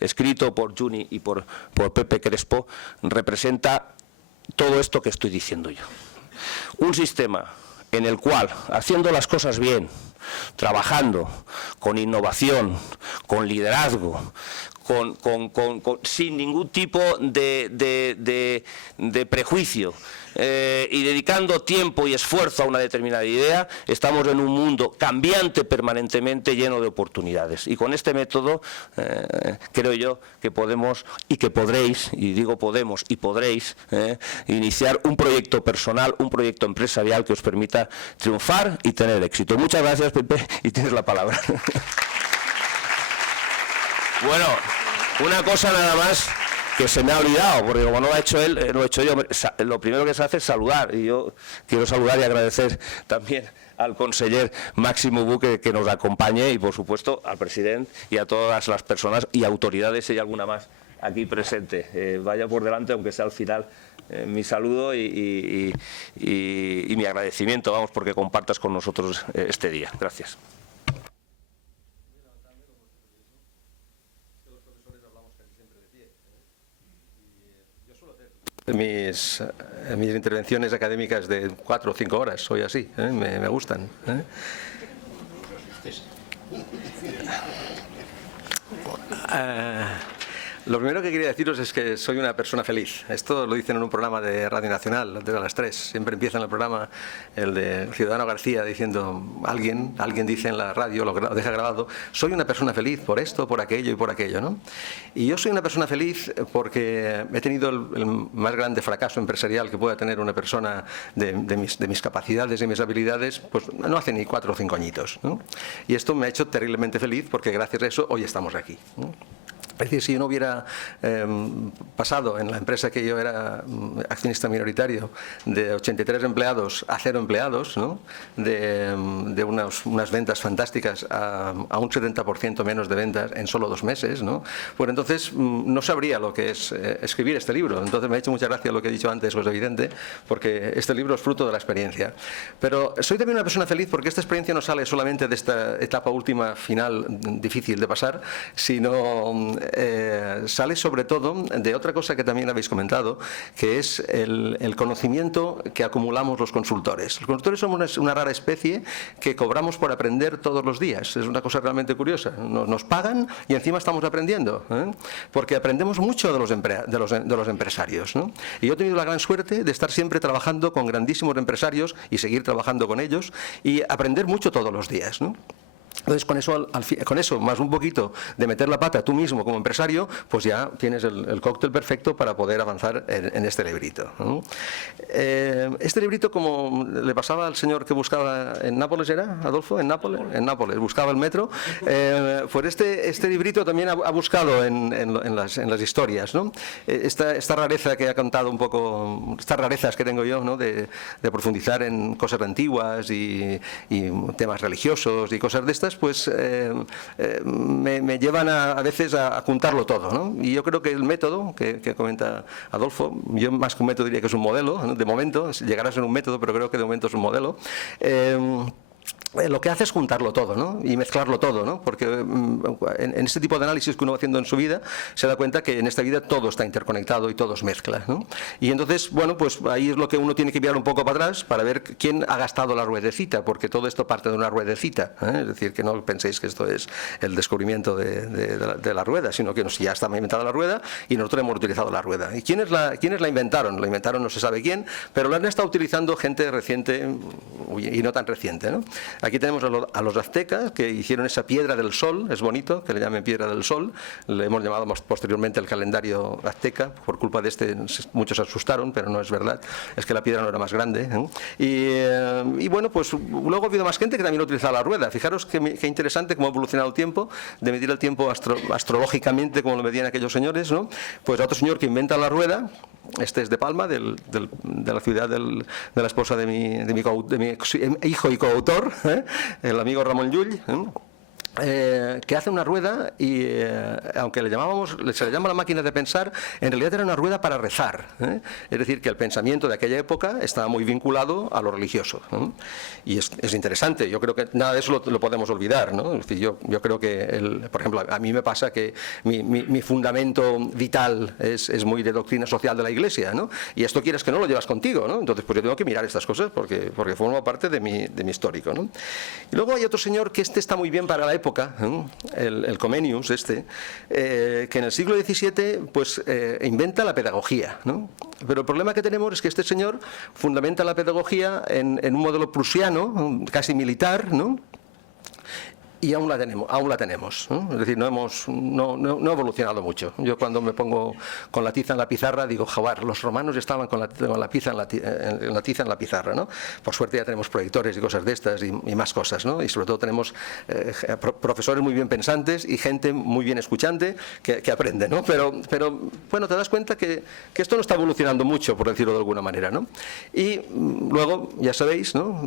escrito por Juni y por Pepe Crespo, representa todo esto que estoy diciendo yo. Un sistema en el cual, haciendo las cosas bien, trabajando con innovación, con liderazgo, sin ningún tipo de prejuicio y dedicando tiempo y esfuerzo a una determinada idea, estamos en un mundo cambiante permanentemente, lleno de oportunidades. Y con este método creo yo que podemos y que podréis, y digo podemos y podréis, iniciar un proyecto personal, un proyecto empresarial que os permita triunfar y tener éxito. Muchas gracias, Pepe, y tienes la palabra. Bueno, una cosa nada más que se me ha olvidado, porque como no lo ha hecho él, lo he hecho yo. Lo primero que se hace es saludar, y yo quiero saludar y agradecer también al conseller Máximo Buque que nos acompañe, y por supuesto al presidente y a todas las personas y autoridades, si hay alguna más aquí presente. Vaya por delante, aunque sea al final mi saludo y mi agradecimiento, vamos, porque compartas con nosotros este día. Gracias. Mis intervenciones académicas de 4 o 5 horas, soy así, me gustan. Lo primero que quería deciros es que soy una persona feliz. Esto lo dicen en un programa de Radio Nacional, de las 3. Siempre empieza en el programa el de Ciudadano García diciendo, alguien dice en la radio, lo deja grabado, soy una persona feliz por esto, por aquello y por aquello, ¿no? Y yo soy una persona feliz porque he tenido el más grande fracaso empresarial que pueda tener una persona de mis capacidades y mis habilidades, pues no hace ni 4 o 5 añitos, ¿no? Y esto me ha hecho terriblemente feliz porque gracias a eso hoy estamos aquí, ¿no? Es decir, si yo no hubiera pasado en la empresa que yo era accionista minoritario de 83 empleados a 0 empleados, ¿no? de unas ventas fantásticas a un 70% menos de ventas en solo 2 meses, ¿no? Pues entonces no sabría lo que es escribir este libro. Entonces me ha hecho mucha gracia lo que he dicho antes, pues evidente, porque este libro es fruto de la experiencia. Pero soy también una persona feliz porque esta experiencia no sale solamente de esta etapa última, final, difícil de pasar, sino sale sobre todo de otra cosa que también habéis comentado, que es el conocimiento que acumulamos los consultores. Los consultores somos una rara especie que cobramos por aprender todos los días. Es una cosa realmente curiosa. Nos pagan y encima estamos aprendiendo, porque aprendemos mucho de los empresarios, ¿no? Y yo he tenido la gran suerte de estar siempre trabajando con grandísimos empresarios y seguir trabajando con ellos y aprender mucho todos los días, ¿no? Entonces, con eso, más un poquito de meter la pata tú mismo como empresario, pues ya tienes el cóctel perfecto para poder avanzar en este librito, ¿no? Este librito, como le pasaba al señor que buscaba en Nápoles, ¿era, Adolfo? ¿En Nápoles? En Nápoles, buscaba el metro. Pues este librito también ha buscado en las historias, ¿no? Esta rareza que ha contado un poco, estas rarezas que tengo yo, ¿no? de profundizar en cosas antiguas y temas religiosos y cosas de estas, pues me llevan a veces a juntarlo todo, ¿no? Y yo creo que el método que comenta Adolfo, yo más que un método diría que es un modelo, ¿no? De momento, llegará a ser un método, pero creo que de momento es un modelo. Lo que hace es juntarlo todo, ¿no? Y mezclarlo todo, ¿no? Porque en este tipo de análisis que uno va haciendo en su vida se da cuenta que en esta vida todo está interconectado y todo se mezcla, ¿no? Y entonces, bueno, pues ahí es lo que uno tiene que mirar un poco para atrás para ver quién ha gastado la ruedecita, porque todo esto parte de una ruedecita, ¿eh? Es decir, que no penséis que esto es el descubrimiento de la rueda, sino que ya está inventada la rueda y nosotros hemos utilizado la rueda. ¿Y quiénes la inventaron? La inventaron no se sabe quién, pero la han estado utilizando gente reciente y no tan reciente, ¿no? Aquí tenemos a los aztecas que hicieron esa piedra del sol, es bonito que le llamen piedra del sol, le hemos llamado posteriormente el calendario azteca, por culpa de este muchos se asustaron, pero no es verdad, es que la piedra no era más grande, ¿eh? Y bueno, pues luego ha habido más gente que también ha utilizado la rueda. Fijaros qué interesante cómo ha evolucionado el tiempo, de medir el tiempo astrológicamente como lo medían aquellos señores, ¿no? Pues otro señor que inventa la rueda, este es de Palma, de la ciudad de la esposa de mi hijo y coautor, el amigo Ramón Llull, que hace una rueda y aunque se le llama la máquina de pensar, en realidad era una rueda para rezar, ¿eh? Es decir, que el pensamiento de aquella época estaba muy vinculado a lo religioso, ¿eh? Y es interesante. Yo creo que nada de eso lo podemos olvidar, ¿no? Es decir, yo creo que, por ejemplo, a mí me pasa que mi fundamento vital es muy de doctrina social de la Iglesia, ¿no? Y esto quieres que no lo llevas contigo, ¿no? Entonces, pues yo tengo que mirar estas cosas porque forma parte de mi histórico, ¿no? Y luego hay otro señor que está muy bien para la época, el Comenius, que en el siglo XVII pues, inventa la pedagogía, ¿no? Pero el problema que tenemos es que este señor fundamenta la pedagogía en un modelo prusiano, casi militar, ¿no? Y aún la tenemos, ¿no? Es decir, no ha evolucionado mucho. Yo cuando me pongo con la tiza en la pizarra digo, joder, los romanos estaban con la tiza en la pizarra, ¿no? Por suerte ya tenemos proyectores y cosas de estas y más cosas, ¿no? Y sobre todo tenemos profesores muy bien pensantes y gente muy bien escuchante que aprende, ¿no? Pero bueno, te das cuenta que esto no está evolucionando mucho, por decirlo de alguna manera, ¿no? Y luego, ya sabéis, ¿no?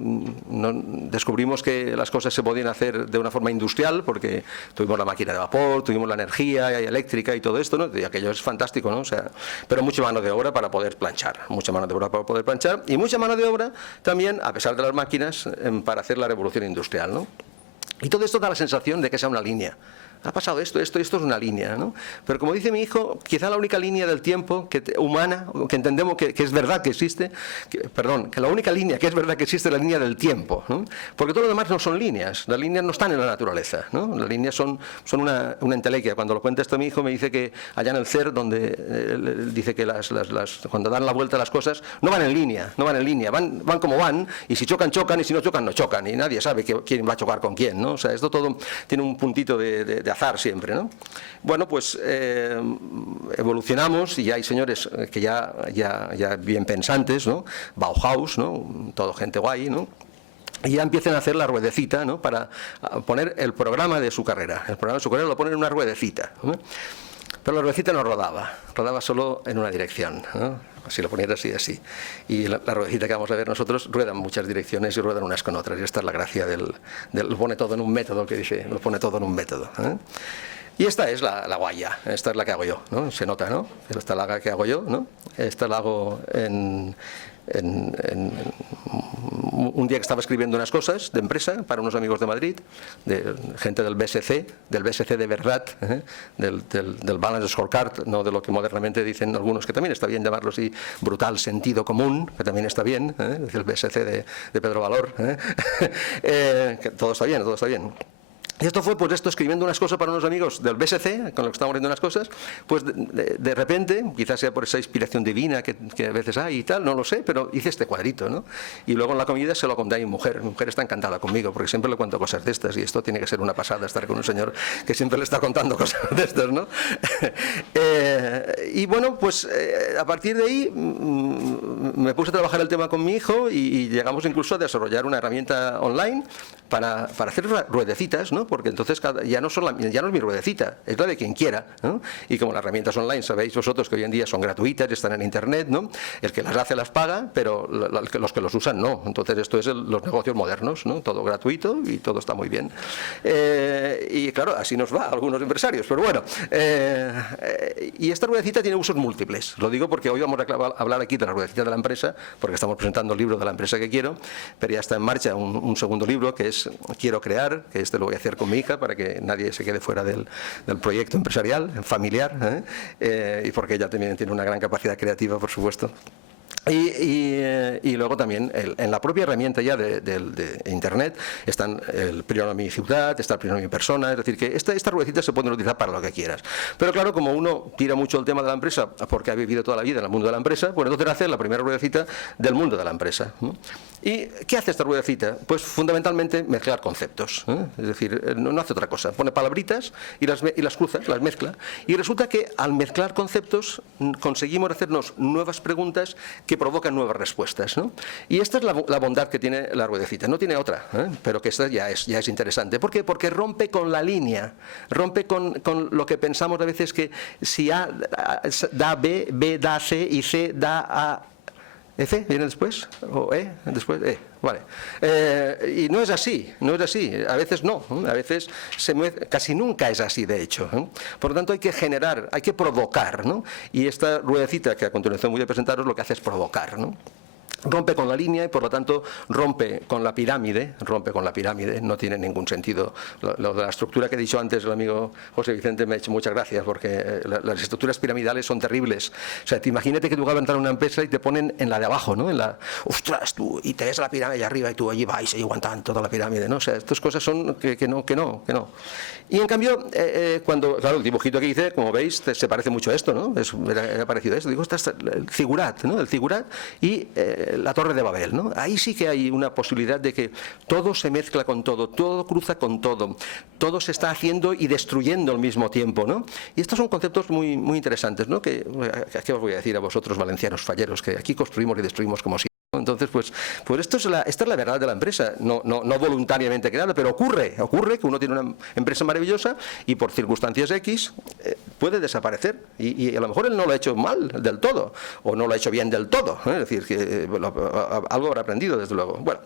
Descubrimos que las cosas se podían hacer de una forma forma industrial, porque tuvimos la máquina de vapor, tuvimos la energía eléctrica y todo esto, ¿no? Y aquello es fantástico, ¿no? O sea, pero mucha mano de obra para poder planchar, mucha mano de obra para poder planchar y mucha mano de obra también, a pesar de las máquinas, para hacer la revolución industrial, ¿no? Y todo esto da la sensación de que sea una línea. Ha pasado esto es una línea, ¿no? Pero como dice mi hijo, quizá la única línea del tiempo humana, que entendemos que es verdad que existe, que la única línea que es verdad que existe es la línea del tiempo, ¿no? Porque todo lo demás no son líneas, las líneas no están en la naturaleza, ¿no? Las líneas son una entelequia. Cuando lo cuenta esto mi hijo me dice que allá en el CER, donde dice que cuando dan la vuelta a las cosas, no van en línea, van como van, y si chocan, chocan, y si no chocan, no chocan, y nadie sabe quién va a chocar con quién, ¿no? O sea, esto todo tiene un puntito de azar siempre, ¿no? Bueno, pues evolucionamos y hay señores que ya bien pensantes, ¿no? Bauhaus, ¿no? Todo gente guay, ¿no? Y ya empiezan a hacer la ruedecita, ¿no? Para poner el programa de su carrera. El programa de su carrera lo ponen en una ruedecita, ¿no? Pero la ruedecita no rodaba solo en una dirección, ¿no? Si lo poniera así. Y la ruedecita que vamos a ver nosotros rueda en muchas direcciones y ruedan unas con otras. Y esta es la gracia lo pone todo en un método, que dice, lo pone todo en un método, ¿eh? Y esta es la guaya, esta es la que hago yo, ¿no? Se nota, ¿no? Esta es la que hago yo, ¿no? Esta la hago un día que estaba escribiendo unas cosas de empresa para unos amigos de Madrid, de gente del BSC de verdad, del Balance Scorecard, no de lo que modernamente dicen algunos, que también está bien llamarlo así, brutal sentido común, que también está bien, el BSC de Pedro Valor, que todo está bien, todo está bien. Y esto fue, pues esto, escribiendo unas cosas para unos amigos del BSC, con los que estamos viendo unas cosas, pues de repente, quizás sea por esa inspiración divina que a veces hay y tal, no lo sé, pero hice este cuadrito, ¿no? Y luego en la comida se lo conté a mi mujer está encantada conmigo, porque siempre le cuento cosas de estas, y esto tiene que ser una pasada, estar con un señor que siempre le está contando cosas de estas, ¿no? Y bueno, pues a partir de ahí me puse a trabajar el tema con mi hijo y llegamos incluso a desarrollar una herramienta online para hacer ruedecitas, ¿no? Porque entonces ya no es mi ruedecita, es la de quien quiera, ¿no? Y como las herramientas online, sabéis vosotros que hoy en día son gratuitas, están en internet, ¿no? El que las hace las paga, pero los que los usan no. Entonces esto es los negocios modernos, ¿no? Todo gratuito y todo está muy bien. Y claro, así nos va a algunos empresarios, pero bueno. Y esta ruedecita tiene usos múltiples. Lo digo porque hoy vamos a hablar aquí de la ruedecita de la empresa, porque estamos presentando el libro de la empresa que quiero, pero ya está en marcha un segundo libro que es Quiero crear, que este lo voy a hacer con mi hija para que nadie se quede fuera del proyecto empresarial, familiar, y porque ella también tiene una gran capacidad creativa, por supuesto. Y luego también en la propia herramienta ya de internet están el Primero mi ciudad, está el Primero mi persona, es decir que esta ruedecita se puede utilizar para lo que quieras. Pero claro, como uno tira mucho el tema de la empresa porque ha vivido toda la vida en el mundo de la empresa, pues entonces hace la primera ruedecita del mundo de la empresa, ¿no? ¿Y qué hace esta ruedecita? Pues fundamentalmente mezclar conceptos, ¿eh? Es decir, no hace otra cosa, pone palabritas y las cruza, las mezcla, y resulta que al mezclar conceptos conseguimos hacernos nuevas preguntas que provocan nuevas respuestas, ¿no? Y esta es la bondad que tiene la ruedecita, no tiene otra, pero que esta ya es interesante. ¿Por qué? Porque rompe con la línea, rompe con lo que pensamos a veces, que si A da B, B da C y C da A. ¿F viene después? ¿O E después? E, vale. Y no es así, a veces no, a veces casi nunca es así, de hecho, ¿eh? Por lo tanto hay que generar, hay que provocar, ¿no? Y esta ruedecita que a continuación voy a presentaros lo que hace es provocar, ¿no? Rompe con la línea y por lo tanto rompe con la pirámide, no tiene ningún sentido. Lo de la estructura que he dicho antes, el amigo José Vicente me ha hecho muchas gracias, porque las estructuras piramidales son terribles. O sea, imagínate que tú vas a entrar a una empresa y te ponen en la de abajo, ¿no? ¡Ostras, tú! Y te ves la pirámide allá arriba y tú allí vais y aguantan toda la pirámide, ¿no? O sea, estas cosas son que no. Y en cambio, claro, el dibujito que hice, como veis, se parece mucho a esto, ¿no? Era parecido a esto. Digo, esta es el Zigurat, ¿no? El Zigurat y la Torre de Babel, ¿no? Ahí sí que hay una posibilidad de que todo se mezcla con todo cruza con todo se está haciendo y destruyendo al mismo tiempo, ¿no? Y estos son conceptos muy interesantes, ¿no? ¿Qué os voy a decir a vosotros, valencianos falleros, que aquí construimos y destruimos como siempre? Entonces, pues esta es la verdad de la empresa, no voluntariamente creada, pero ocurre que uno tiene una empresa maravillosa y por circunstancias X puede desaparecer y a lo mejor él no lo ha hecho mal del todo o no lo ha hecho bien del todo, ¿eh? Es decir, que algo habrá aprendido, desde luego. Bueno,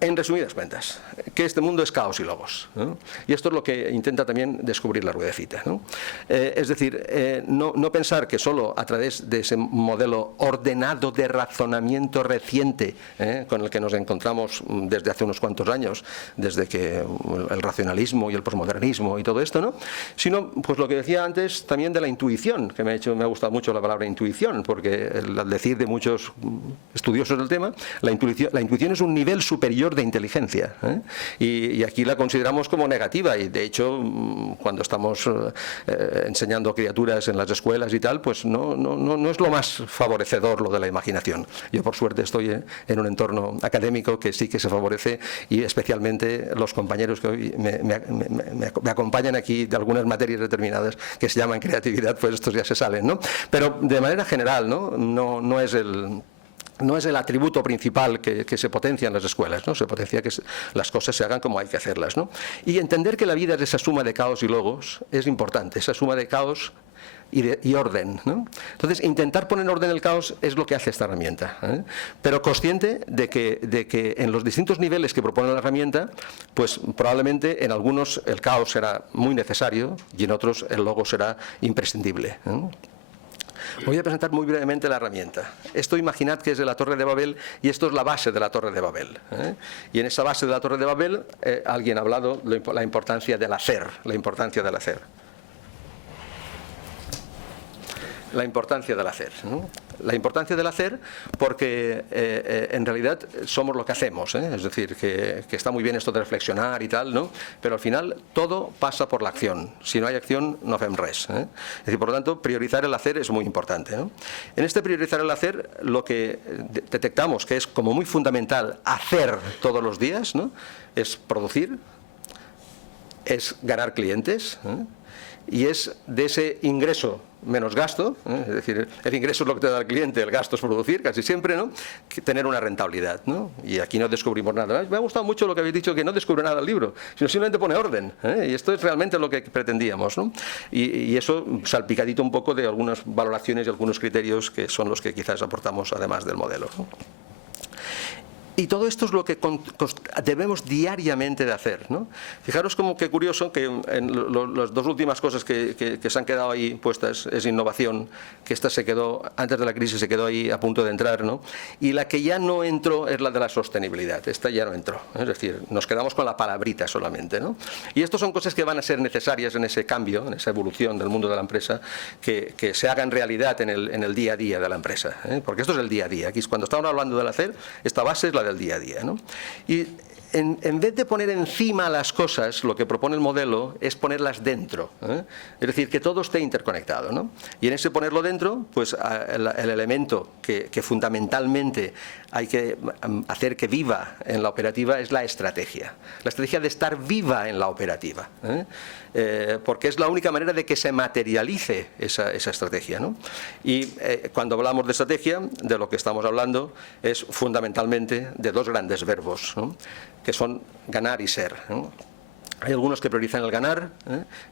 En resumidas cuentas, que este mundo es caos y logos, ¿no? Y esto es lo que intenta también descubrir la ruedecita, ¿no? Es decir, no pensar que solo a través de ese modelo ordenado de razonamiento reciente, con el que nos encontramos desde hace unos cuantos años, desde que el racionalismo y el posmodernismo y todo esto, ¿no? Sino, pues lo que decía antes, también de la intuición, que me ha gustado mucho la palabra intuición, porque al decir de muchos estudiosos del tema, la intuición es un nivel superior de inteligencia, y aquí la consideramos como negativa, y de hecho cuando estamos enseñando a criaturas en las escuelas y tal, pues no es lo más favorecedor lo de la imaginación. Yo por suerte estoy en un entorno académico que sí que se favorece, y especialmente los compañeros que hoy me acompañan aquí de algunas materias determinadas que se llaman creatividad, pues estos ya se salen, ¿no? Pero de manera general, no es el atributo principal que se potencia en las escuelas, ¿no? Se potencia que las cosas se hagan como hay que hacerlas, ¿no? Y entender que la vida es esa suma de caos y logos es importante, esa suma de caos y orden, ¿no? Entonces, intentar poner orden en el caos es lo que hace esta herramienta, pero consciente de que en los distintos niveles que propone la herramienta, pues probablemente en algunos el caos será muy necesario y en otros el logos será imprescindible, ¿no? Voy a presentar muy brevemente la herramienta. Esto imaginad que es de la Torre de Babel, y esto es la base de la Torre de Babel, y en esa base de la Torre de Babel alguien ha hablado de la importancia del hacer, la importancia del hacer. La importancia del hacer, ¿no? La importancia del hacer porque en realidad somos lo que hacemos, es decir, que está muy bien esto de reflexionar y tal, ¿no? Pero al final todo pasa por la acción. Si no hay acción, no hacemos res, Es decir, por lo tanto, priorizar el hacer es muy importante, ¿no? En este priorizar el hacer, lo que detectamos que es como muy fundamental hacer todos los días, ¿no? Es producir, es ganar clientes, y es de ese ingreso menos gasto, es decir, el ingreso es lo que te da el cliente, el gasto es producir, casi siempre, ¿no? Que tener una rentabilidad, ¿no? Y aquí no descubrimos nada. Me ha gustado mucho lo que habéis dicho, que no descubre nada el libro, sino simplemente pone orden, y esto es realmente lo que pretendíamos, ¿no? Y eso salpicadito un poco de algunas valoraciones y algunos criterios que son los que quizás aportamos además del modelo, ¿no? Y todo esto es lo que debemos diariamente de hacer, ¿no? Fijaros como qué curioso que en las dos últimas cosas que se han quedado ahí puestas es innovación, que esta se quedó, antes de la crisis se quedó ahí a punto de entrar, ¿no? Y la que ya no entró es la de la sostenibilidad, esta ya no entró, es decir, nos quedamos con la palabrita solamente, ¿no? Y estas son cosas que van a ser necesarias en ese cambio, en esa evolución del mundo de la empresa, que se hagan realidad en el día a día de la empresa, porque esto es el día a día. Aquí cuando estamos hablando del hacer, esta base es la del día a día, ¿no? Y en vez de poner encima las cosas, lo que propone el modelo es ponerlas dentro, es decir, que todo esté interconectado, ¿no? Y en ese ponerlo dentro, pues el elemento que fundamentalmente hay que hacer que viva en la operativa es la estrategia de estar viva en la operativa, porque es la única manera de que se materialice esa estrategia, ¿no? Y cuando hablamos de estrategia, de lo que estamos hablando es fundamentalmente de dos grandes verbos, ¿no? Que son ganar y ser, ¿no? Hay algunos que priorizan el ganar,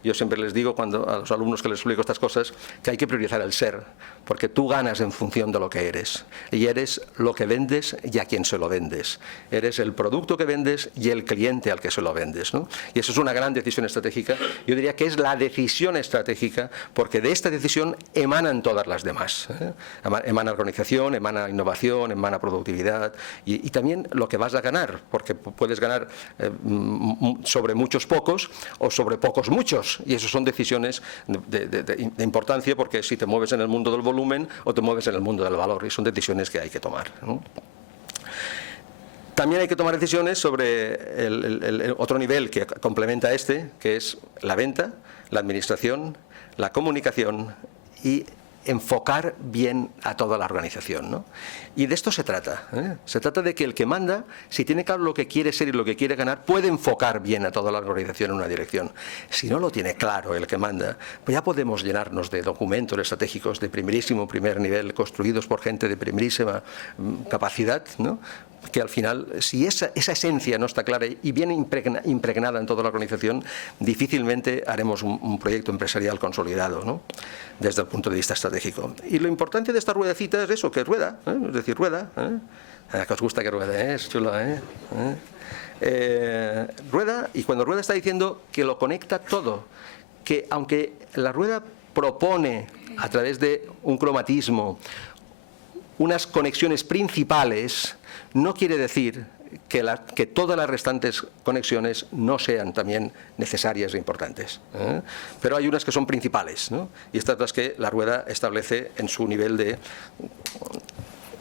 Yo siempre les digo a los alumnos que les explico estas cosas que hay que priorizar el ser, porque tú ganas en función de lo que eres, y eres lo que vendes y a quién se lo vendes, eres el producto que vendes y el cliente al que se lo vendes, ¿no? Y eso es una gran decisión estratégica, yo diría que es la decisión estratégica, porque de esta decisión emanan todas las demás, emana organización, emana innovación, emana productividad, y también lo que vas a ganar, porque puedes ganar sobre muchos pocos o sobre pocos muchos, y eso son decisiones de importancia, porque si te mueves en el mundo del volumen o te mueves en el mundo del valor, y son decisiones que hay que tomar, ¿no? También hay que tomar decisiones sobre el otro nivel que complementa este, que es la venta, la administración, la comunicación y enfocar bien a toda la organización, ¿no? Y de esto se trata, Se trata de que el que manda, si tiene claro lo que quiere ser y lo que quiere ganar, puede enfocar bien a toda la organización en una dirección. Si no lo tiene claro el que manda, pues ya podemos llenarnos de documentos estratégicos de primer nivel, construidos por gente de primerísima capacidad, ¿no? Que al final, si esa esencia no está clara y bien impregnada en toda la organización, difícilmente haremos un proyecto empresarial consolidado, ¿no? Desde el punto de vista estratégico. Y lo importante de esta ruedecita es eso, que rueda, es decir, rueda, Que os gusta que ruede, es chulo, rueda, y cuando rueda está diciendo que lo conecta todo, que aunque la rueda propone a través de un cromatismo unas conexiones principales, no quiere decir que todas las restantes conexiones no sean también necesarias e importantes, pero hay unas que son principales, ¿no? Y estas las que la rueda establece en su nivel de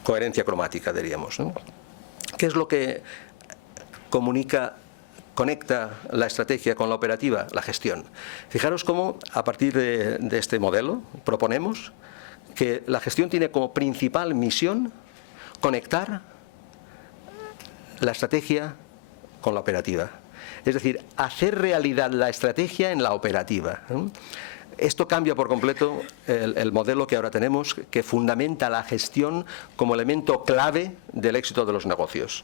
coherencia cromática, diríamos, ¿no? ¿Qué es lo que conecta la estrategia con la operativa? La gestión. Fijaros cómo a partir de este modelo proponemos que la gestión tiene como principal misión conectar la estrategia con la operativa. Es decir, hacer realidad la estrategia en la operativa. Esto cambia por completo el modelo que ahora tenemos, que fundamenta la gestión como elemento clave del éxito de los negocios,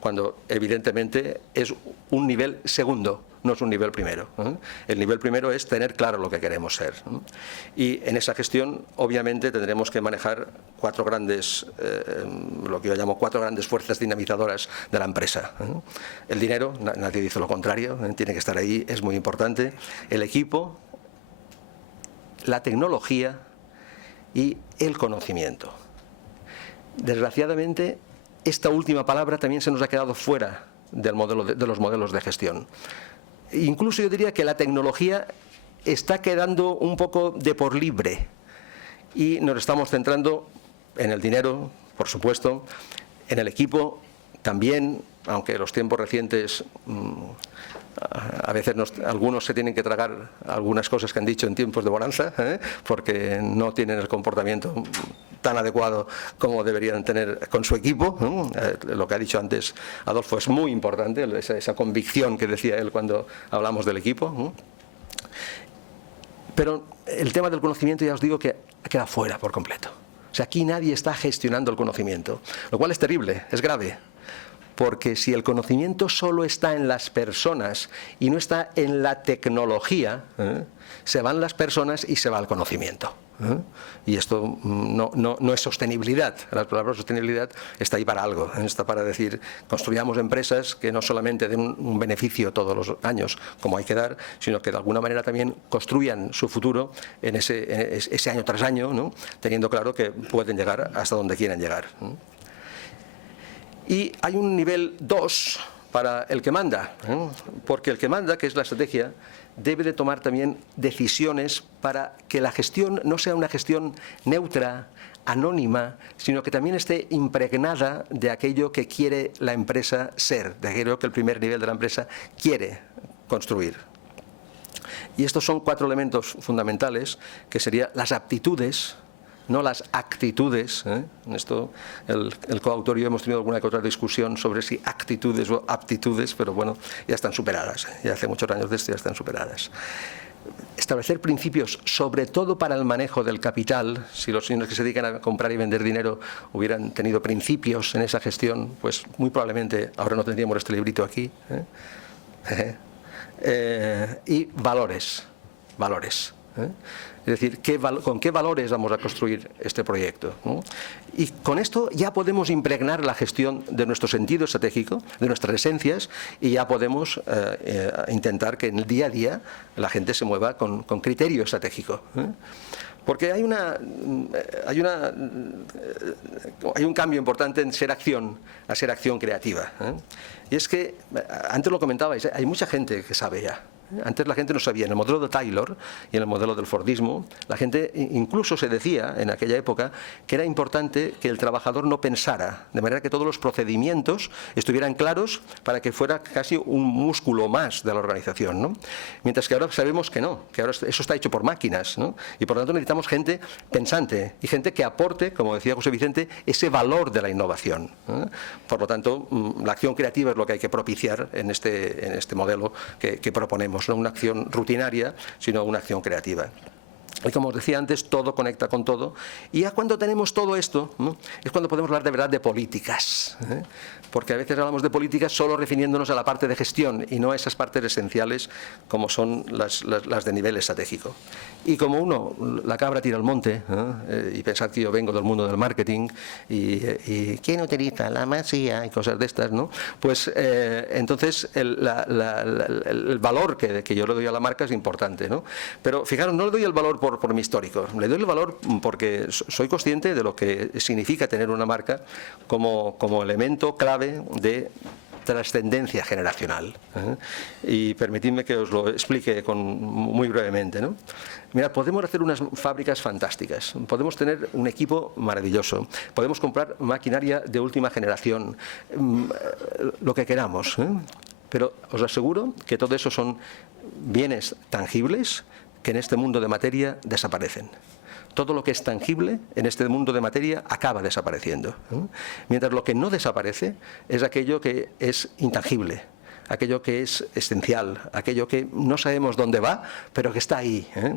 cuando evidentemente es un nivel segundo, no es un nivel primero. El nivel primero es tener claro lo que queremos ser. Y en esa gestión, obviamente, tendremos que manejar cuatro grandes, lo que yo llamo cuatro grandes fuerzas dinamizadoras de la empresa. El dinero, nadie dice lo contrario, tiene que estar ahí, es muy importante. El equipo, la tecnología y el conocimiento. Desgraciadamente, esta última palabra también se nos ha quedado fuera del modelo de los modelos de gestión. Incluso yo diría que la tecnología está quedando un poco de por libre y nos estamos centrando en el dinero, por supuesto, en el equipo también, aunque los tiempos recientes a veces algunos se tienen que tragar algunas cosas que han dicho en tiempos de bonanza, porque no tienen el comportamiento tan adecuado como deberían tener con su equipo. Lo que ha dicho antes Adolfo es muy importante, esa convicción que decía él cuando hablamos del equipo. Pero el tema del conocimiento, ya os digo que queda fuera por completo. O sea, aquí nadie está gestionando el conocimiento, lo cual es terrible, es grave. Porque si el conocimiento solo está en las personas y no está en la tecnología, se van las personas y se va el conocimiento. Y esto no es sostenibilidad. La palabra sostenibilidad está ahí para algo. Está para decir, construyamos empresas que no solamente den un beneficio todos los años, como hay que dar, sino que de alguna manera también construyan su futuro en ese año tras año, ¿no? Teniendo claro que pueden llegar hasta donde quieran llegar. Y hay un nivel 2 para el que manda, porque el que manda, que es la estrategia, debe de tomar también decisiones para que la gestión no sea una gestión neutra, anónima, sino que también esté impregnada de aquello que quiere la empresa ser, de aquello que el primer nivel de la empresa quiere construir. Y estos son cuatro elementos fundamentales, que serían las aptitudes, no las actitudes. En esto el coautor y yo hemos tenido alguna que otra discusión sobre si actitudes o aptitudes, pero bueno, ya están superadas, ya hace muchos años de esto ya están superadas. Establecer principios, sobre todo para el manejo del capital. Si los señores que se dedican a comprar y vender dinero hubieran tenido principios en esa gestión, pues muy probablemente ahora no tendríamos este librito aquí. Y valores. Es decir, ¿con qué valores vamos a construir este proyecto? Y con esto ya podemos impregnar la gestión de nuestro sentido estratégico, de nuestras esencias, y ya podemos intentar que en el día a día la gente se mueva con criterio estratégico. Porque hay un cambio importante en ser acción a ser acción creativa. Y es que, antes lo comentabais, hay mucha gente que sabe ya. Antes la gente no sabía. En el modelo de Taylor y en el modelo del Fordismo, la gente incluso se decía en aquella época que era importante que el trabajador no pensara, de manera que todos los procedimientos estuvieran claros para que fuera casi un músculo más de la organización, ¿no? Mientras que ahora sabemos que no, que ahora eso está hecho por máquinas, ¿no? Y por lo tanto necesitamos gente pensante y gente que aporte, como decía José Vicente, ese valor de la innovación. Por lo tanto, la acción creativa es lo que hay que propiciar en este modelo que proponemos. No una acción rutinaria, sino una acción creativa. Y como os decía antes, todo conecta con todo. Y ya cuando tenemos todo esto, ¿no?, es cuando podemos hablar de verdad de políticas, ¿eh? Porque a veces hablamos de políticas solo refiriéndonos a la parte de gestión y no a esas partes esenciales como son las de nivel estratégico. Y como uno, la cabra tira al monte, y pensar que yo vengo del mundo del marketing y ¿quién utiliza la masía y cosas de estas, ¿no? Pues entonces el valor que yo le doy a la marca es importante, ¿no? Pero fijaros, no le doy el valor por mi histórico, le doy el valor porque soy consciente de lo que significa tener una marca como elemento clave de trascendencia generacional, ¿eh? Y permitidme que os lo explique muy brevemente, ¿no? Mira, podemos hacer unas fábricas fantásticas, podemos tener un equipo maravilloso, podemos comprar maquinaria de última generación, lo que queramos, ¿eh? Pero os aseguro que todo eso son bienes tangibles que en este mundo de materia desaparecen. Todo lo que es tangible en este mundo de materia acaba desapareciendo, ¿eh? Mientras lo que no desaparece es aquello que es intangible, aquello que es esencial, aquello que no sabemos dónde va, pero que está ahí, ¿eh?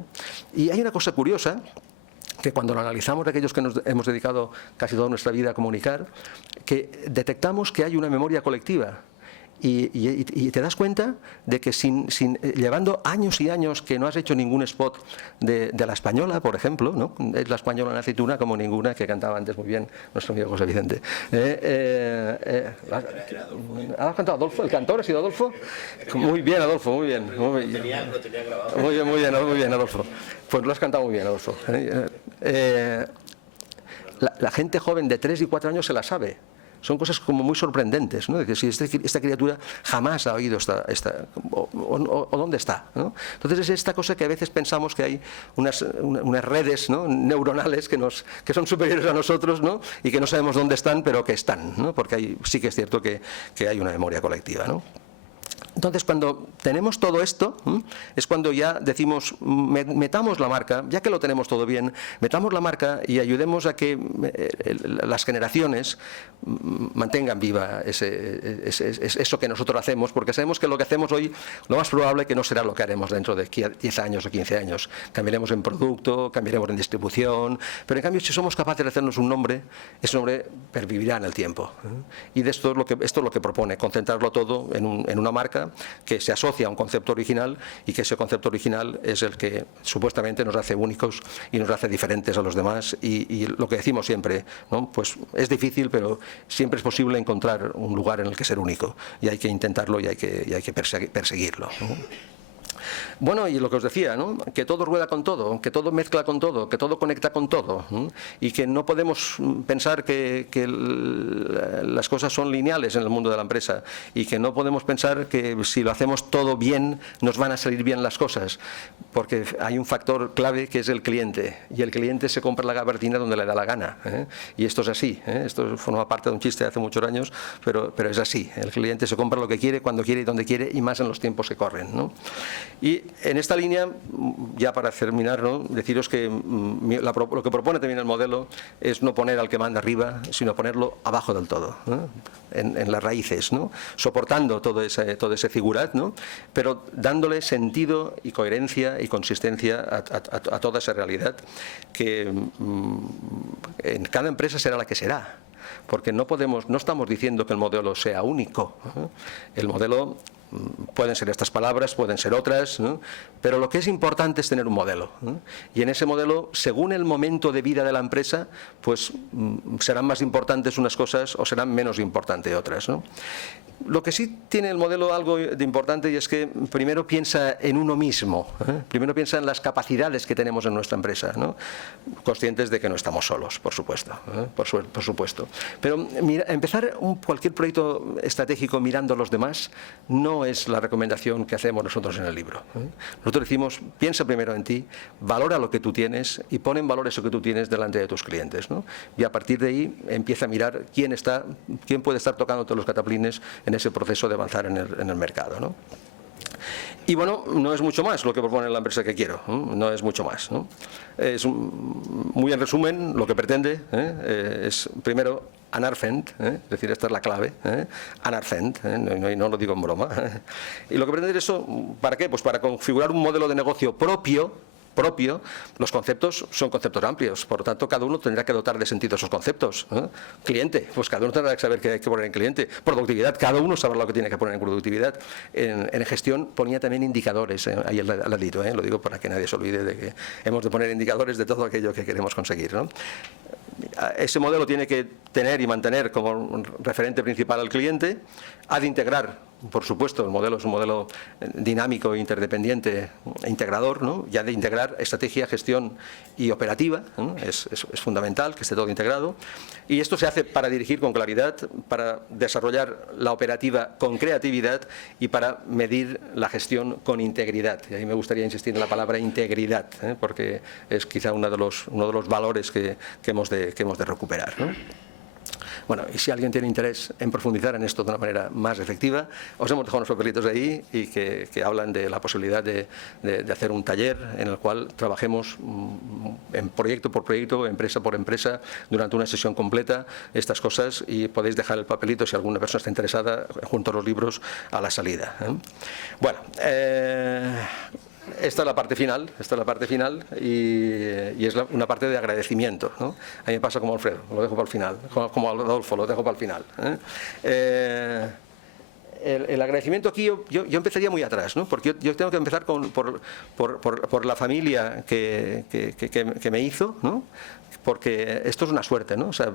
Y hay una cosa curiosa, que cuando lo analizamos de aquellos que nos hemos dedicado casi toda nuestra vida a comunicar, que detectamos que hay una memoria colectiva. Y te das cuenta de que llevando años y años que no has hecho ningún spot de La Española, por ejemplo, ¿no? Es La Española en la aceituna como ninguna, que cantaba antes muy bien nuestro amigo José Vicente. ¿Has cantado Adolfo? ¿El cantor ha sido Adolfo? Muy bien, Adolfo, muy bien. Lo tenía grabado. Muy bien, Adolfo. Pues lo has cantado muy bien, Adolfo. La gente joven de 3 y 4 años se la sabe. Son cosas como muy sorprendentes, ¿no? De que si esta criatura jamás ha oído o dónde está, ¿no? Entonces es esta cosa que a veces pensamos que hay unas redes, ¿no?, neuronales que son superiores a nosotros, ¿no?, y que no sabemos dónde están, pero que están, ¿no? Porque sí que es cierto que hay una memoria colectiva, ¿no? Entonces, cuando tenemos todo esto, es cuando ya decimos, metamos la marca, ya que lo tenemos todo bien, metamos la marca y ayudemos a que las generaciones mantengan viva eso que nosotros hacemos, porque sabemos que lo que hacemos hoy, lo más probable que no será lo que haremos dentro de 10 años o 15 años. Cambiaremos en producto, cambiaremos en distribución, pero en cambio, si somos capaces de hacernos un nombre, ese nombre pervivirá en el tiempo. Y de esto es lo que propone, concentrarlo todo en una marca que se asocia a un concepto original y que ese concepto original es el que supuestamente nos hace únicos y nos hace diferentes a los demás y lo que decimos siempre, ¿no?, pues es difícil, pero siempre es posible encontrar un lugar en el que ser único y hay que intentarlo y hay que perseguirlo, ¿no? Bueno, y lo que os decía, ¿no?, que todo rueda con todo, que todo mezcla con todo, que todo conecta con todo, ¿no?, y que no podemos pensar que las cosas son lineales en el mundo de la empresa y que no podemos pensar que si lo hacemos todo bien nos van a salir bien las cosas, porque hay un factor clave que es el cliente, y el cliente se compra la gabardina donde le da la gana, ¿eh? Y esto es así, ¿eh? Esto forma parte de un chiste de hace muchos años, pero es así, el cliente se compra lo que quiere, cuando quiere y donde quiere, y más en los tiempos que corren, ¿no? Y en esta línea, ya para terminar, ¿no?, deciros que lo que propone también el modelo es no poner al que manda arriba, sino ponerlo abajo del todo, ¿no?, en las raíces, ¿no?, soportando todo ese figurat, ¿no?, pero dándole sentido y coherencia y consistencia a toda esa realidad que en cada empresa será la que será, porque no estamos diciendo que el modelo sea único, ¿no? El modelo pueden ser estas palabras, pueden ser otras, ¿no?, pero lo que es importante es tener un modelo, ¿no?, y en ese modelo, según el momento de vida de la empresa, pues serán más importantes unas cosas o serán menos importantes otras, ¿no? Lo que sí tiene el modelo algo de importante y es que primero piensa en uno mismo, ¿eh? Primero piensa en las capacidades que tenemos en nuestra empresa, ¿no?, conscientes de que no estamos solos, por supuesto, ¿eh? Por supuesto. Pero empezar cualquier proyecto estratégico mirando a los demás no es la recomendación que hacemos nosotros en el libro, ¿eh? Nosotros decimos, piensa primero en ti, valora lo que tú tienes y pon en valor eso que tú tienes delante de tus clientes, ¿no? Y a partir de ahí empieza a mirar quién puede estar tocándote los cataplines en ese proceso de avanzar en el mercado, ¿no? Y bueno, no es mucho más lo que propone la empresa que quiero, no es mucho más, ¿no? Es muy en resumen lo que pretende, es primero Anarfend, es decir, esta es la clave, Anarfend, no lo digo en broma. Y lo que pretende es eso, ¿para qué? Pues para configurar un modelo de negocio propio, propio, los conceptos son conceptos amplios, por lo tanto cada uno tendrá que dotar de sentido esos conceptos. Cliente, pues cada uno tendrá que saber qué hay que poner en cliente. Productividad, cada uno sabrá lo que tiene que poner en productividad. En gestión ponía también indicadores, ahí al ladito, lo digo para que nadie se olvide de que hemos de poner indicadores de todo aquello que queremos conseguir, ¿no? Ese modelo tiene que tener y mantener como referente principal al cliente, ha de integrar, por supuesto, el modelo es un modelo dinámico, interdependiente, integrador, ¿no? Ya de integrar estrategia, gestión y operativa, ¿no? Es fundamental que esté todo integrado. Y esto se hace para dirigir con claridad, para desarrollar la operativa con creatividad y para medir la gestión con integridad. Y ahí me gustaría insistir en la palabra integridad, porque es quizá uno de los valores que hemos de recuperar, ¿no? Bueno, y si alguien tiene interés en profundizar en esto de una manera más efectiva, os hemos dejado unos papelitos ahí y que hablan de la posibilidad de hacer un taller en el cual trabajemos en proyecto por proyecto, empresa por empresa, durante una sesión completa, estas cosas, y podéis dejar el papelito si alguna persona está interesada junto a los libros a la salida. Bueno, esta es la parte final y es una parte de agradecimiento, ¿no? A mí me pasa como Alfredo, lo dejo para el final, como Adolfo, lo dejo para el final. El agradecimiento aquí yo empezaría muy atrás, ¿no? Porque yo tengo que empezar por la familia que me hizo, ¿no? Porque esto es una suerte, ¿no? O sea,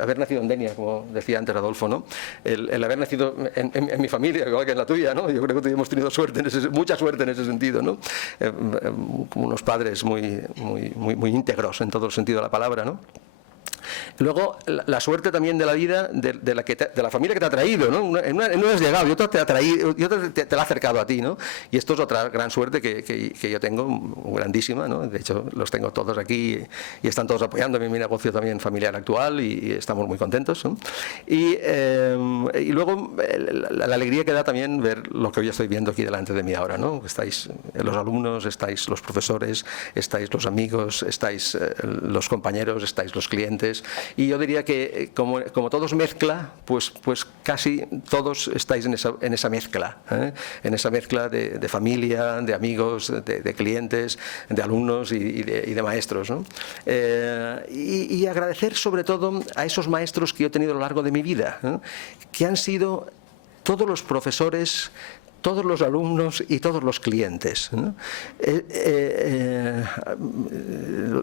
haber nacido en Denia, como decía antes Adolfo, ¿no? El haber nacido en mi familia, igual que en la tuya, ¿no? Yo creo que hemos tenido suerte, mucha suerte en ese sentido, ¿no? Unos padres muy íntegros en todo el sentido de la palabra, ¿no? Luego, la suerte también de la vida, de la familia que te ha traído, ¿no? En una has llegado y otra te ha traído, y otra te la ha acercado a ti, ¿no? Y esto es otra gran suerte que yo tengo, grandísima, ¿no? De hecho, los tengo todos aquí y están todos apoyándome en mi negocio también familiar actual y estamos muy contentos, ¿no? Y luego, la alegría que da también ver lo que hoy estoy viendo aquí delante de mí ahora, ¿no? Estáis los alumnos, estáis los profesores, estáis los amigos, estáis los compañeros, estáis los clientes. Y yo diría que como todos mezcla, pues casi todos estáis en esa mezcla, en esa mezcla de familia, de amigos, de clientes, de alumnos y de maestros, ¿no? Y agradecer sobre todo a esos maestros que yo he tenido a lo largo de mi vida, que han sido todos los profesores, todos los alumnos y todos los clientes, ¿no?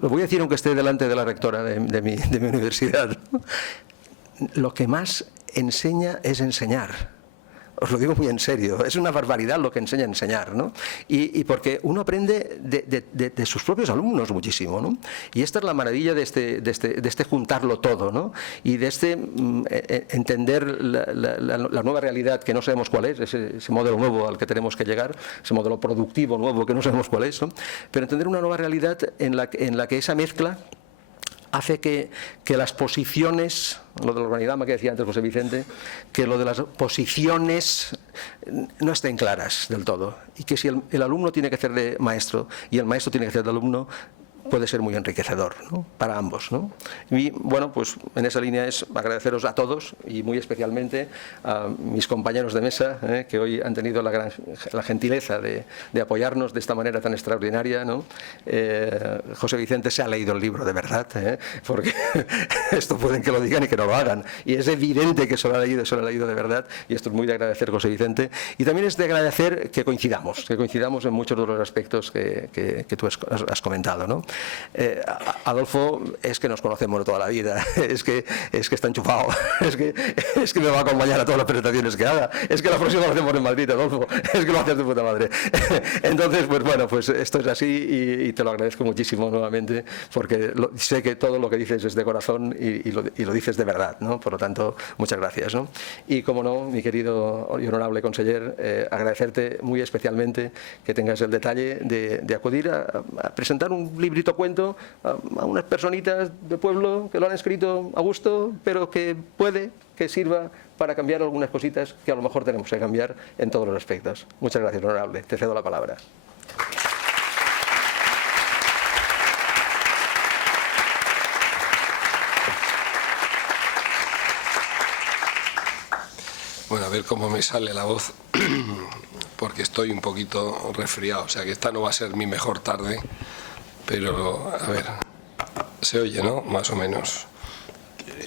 Lo voy a decir aunque esté delante de la rectora de mi universidad. Lo que más enseña es enseñar. Os lo digo muy en serio, es una barbaridad lo que enseña a enseñar, ¿no? Y porque uno aprende de sus propios alumnos muchísimo, ¿no? Y esta es la maravilla de este juntarlo todo, ¿no? Y de entender la nueva realidad que no sabemos cuál es, ese modelo nuevo al que tenemos que llegar, ese modelo productivo nuevo que no sabemos cuál es, ¿no? Pero entender una nueva realidad en la que esa mezcla hace que las posiciones, lo del organigrama que decía antes José Vicente, que lo de las posiciones no estén claras del todo, y que si el alumno tiene que hacer de maestro y el maestro tiene que hacer de alumno, puede ser muy enriquecedor, ¿no? Para ambos, ¿no? Y bueno, pues en esa línea es agradeceros a todos y muy especialmente a mis compañeros de mesa, que hoy han tenido la gentileza de apoyarnos de esta manera tan extraordinaria, ¿no? José Vicente se ha leído el libro de verdad, porque esto pueden que lo digan y que no lo hagan, y es evidente que se lo ha leído de verdad, y esto es muy de agradecer, José Vicente, y también es de agradecer que coincidamos en muchos de los aspectos que tú has comentado, ¿no? Adolfo es que nos conocemos de toda la vida, es que está enchufado, es que me va a acompañar a todas las presentaciones que haga, es que la próxima lo hacemos en Madrid, Adolfo, es que lo haces de puta madre. Entonces, pues bueno, pues esto es así y te lo agradezco muchísimo nuevamente, porque sé que todo lo que dices es de corazón y lo dices de verdad, ¿no? Por lo tanto, muchas gracias, ¿no? Y como no, mi querido y honorable conseller, agradecerte muy especialmente que tengas el detalle de acudir a presentar un librito cuento a unas personitas de pueblo que lo han escrito a gusto, pero que puede que sirva para cambiar algunas cositas que a lo mejor tenemos que cambiar en todos los aspectos. Muchas gracias, honorable. Te cedo la palabra. Bueno, a ver cómo me sale la voz, porque estoy un poquito resfriado, o sea que esta no va a ser mi mejor tarde, pero a ver, se oye, ¿no? Más o menos.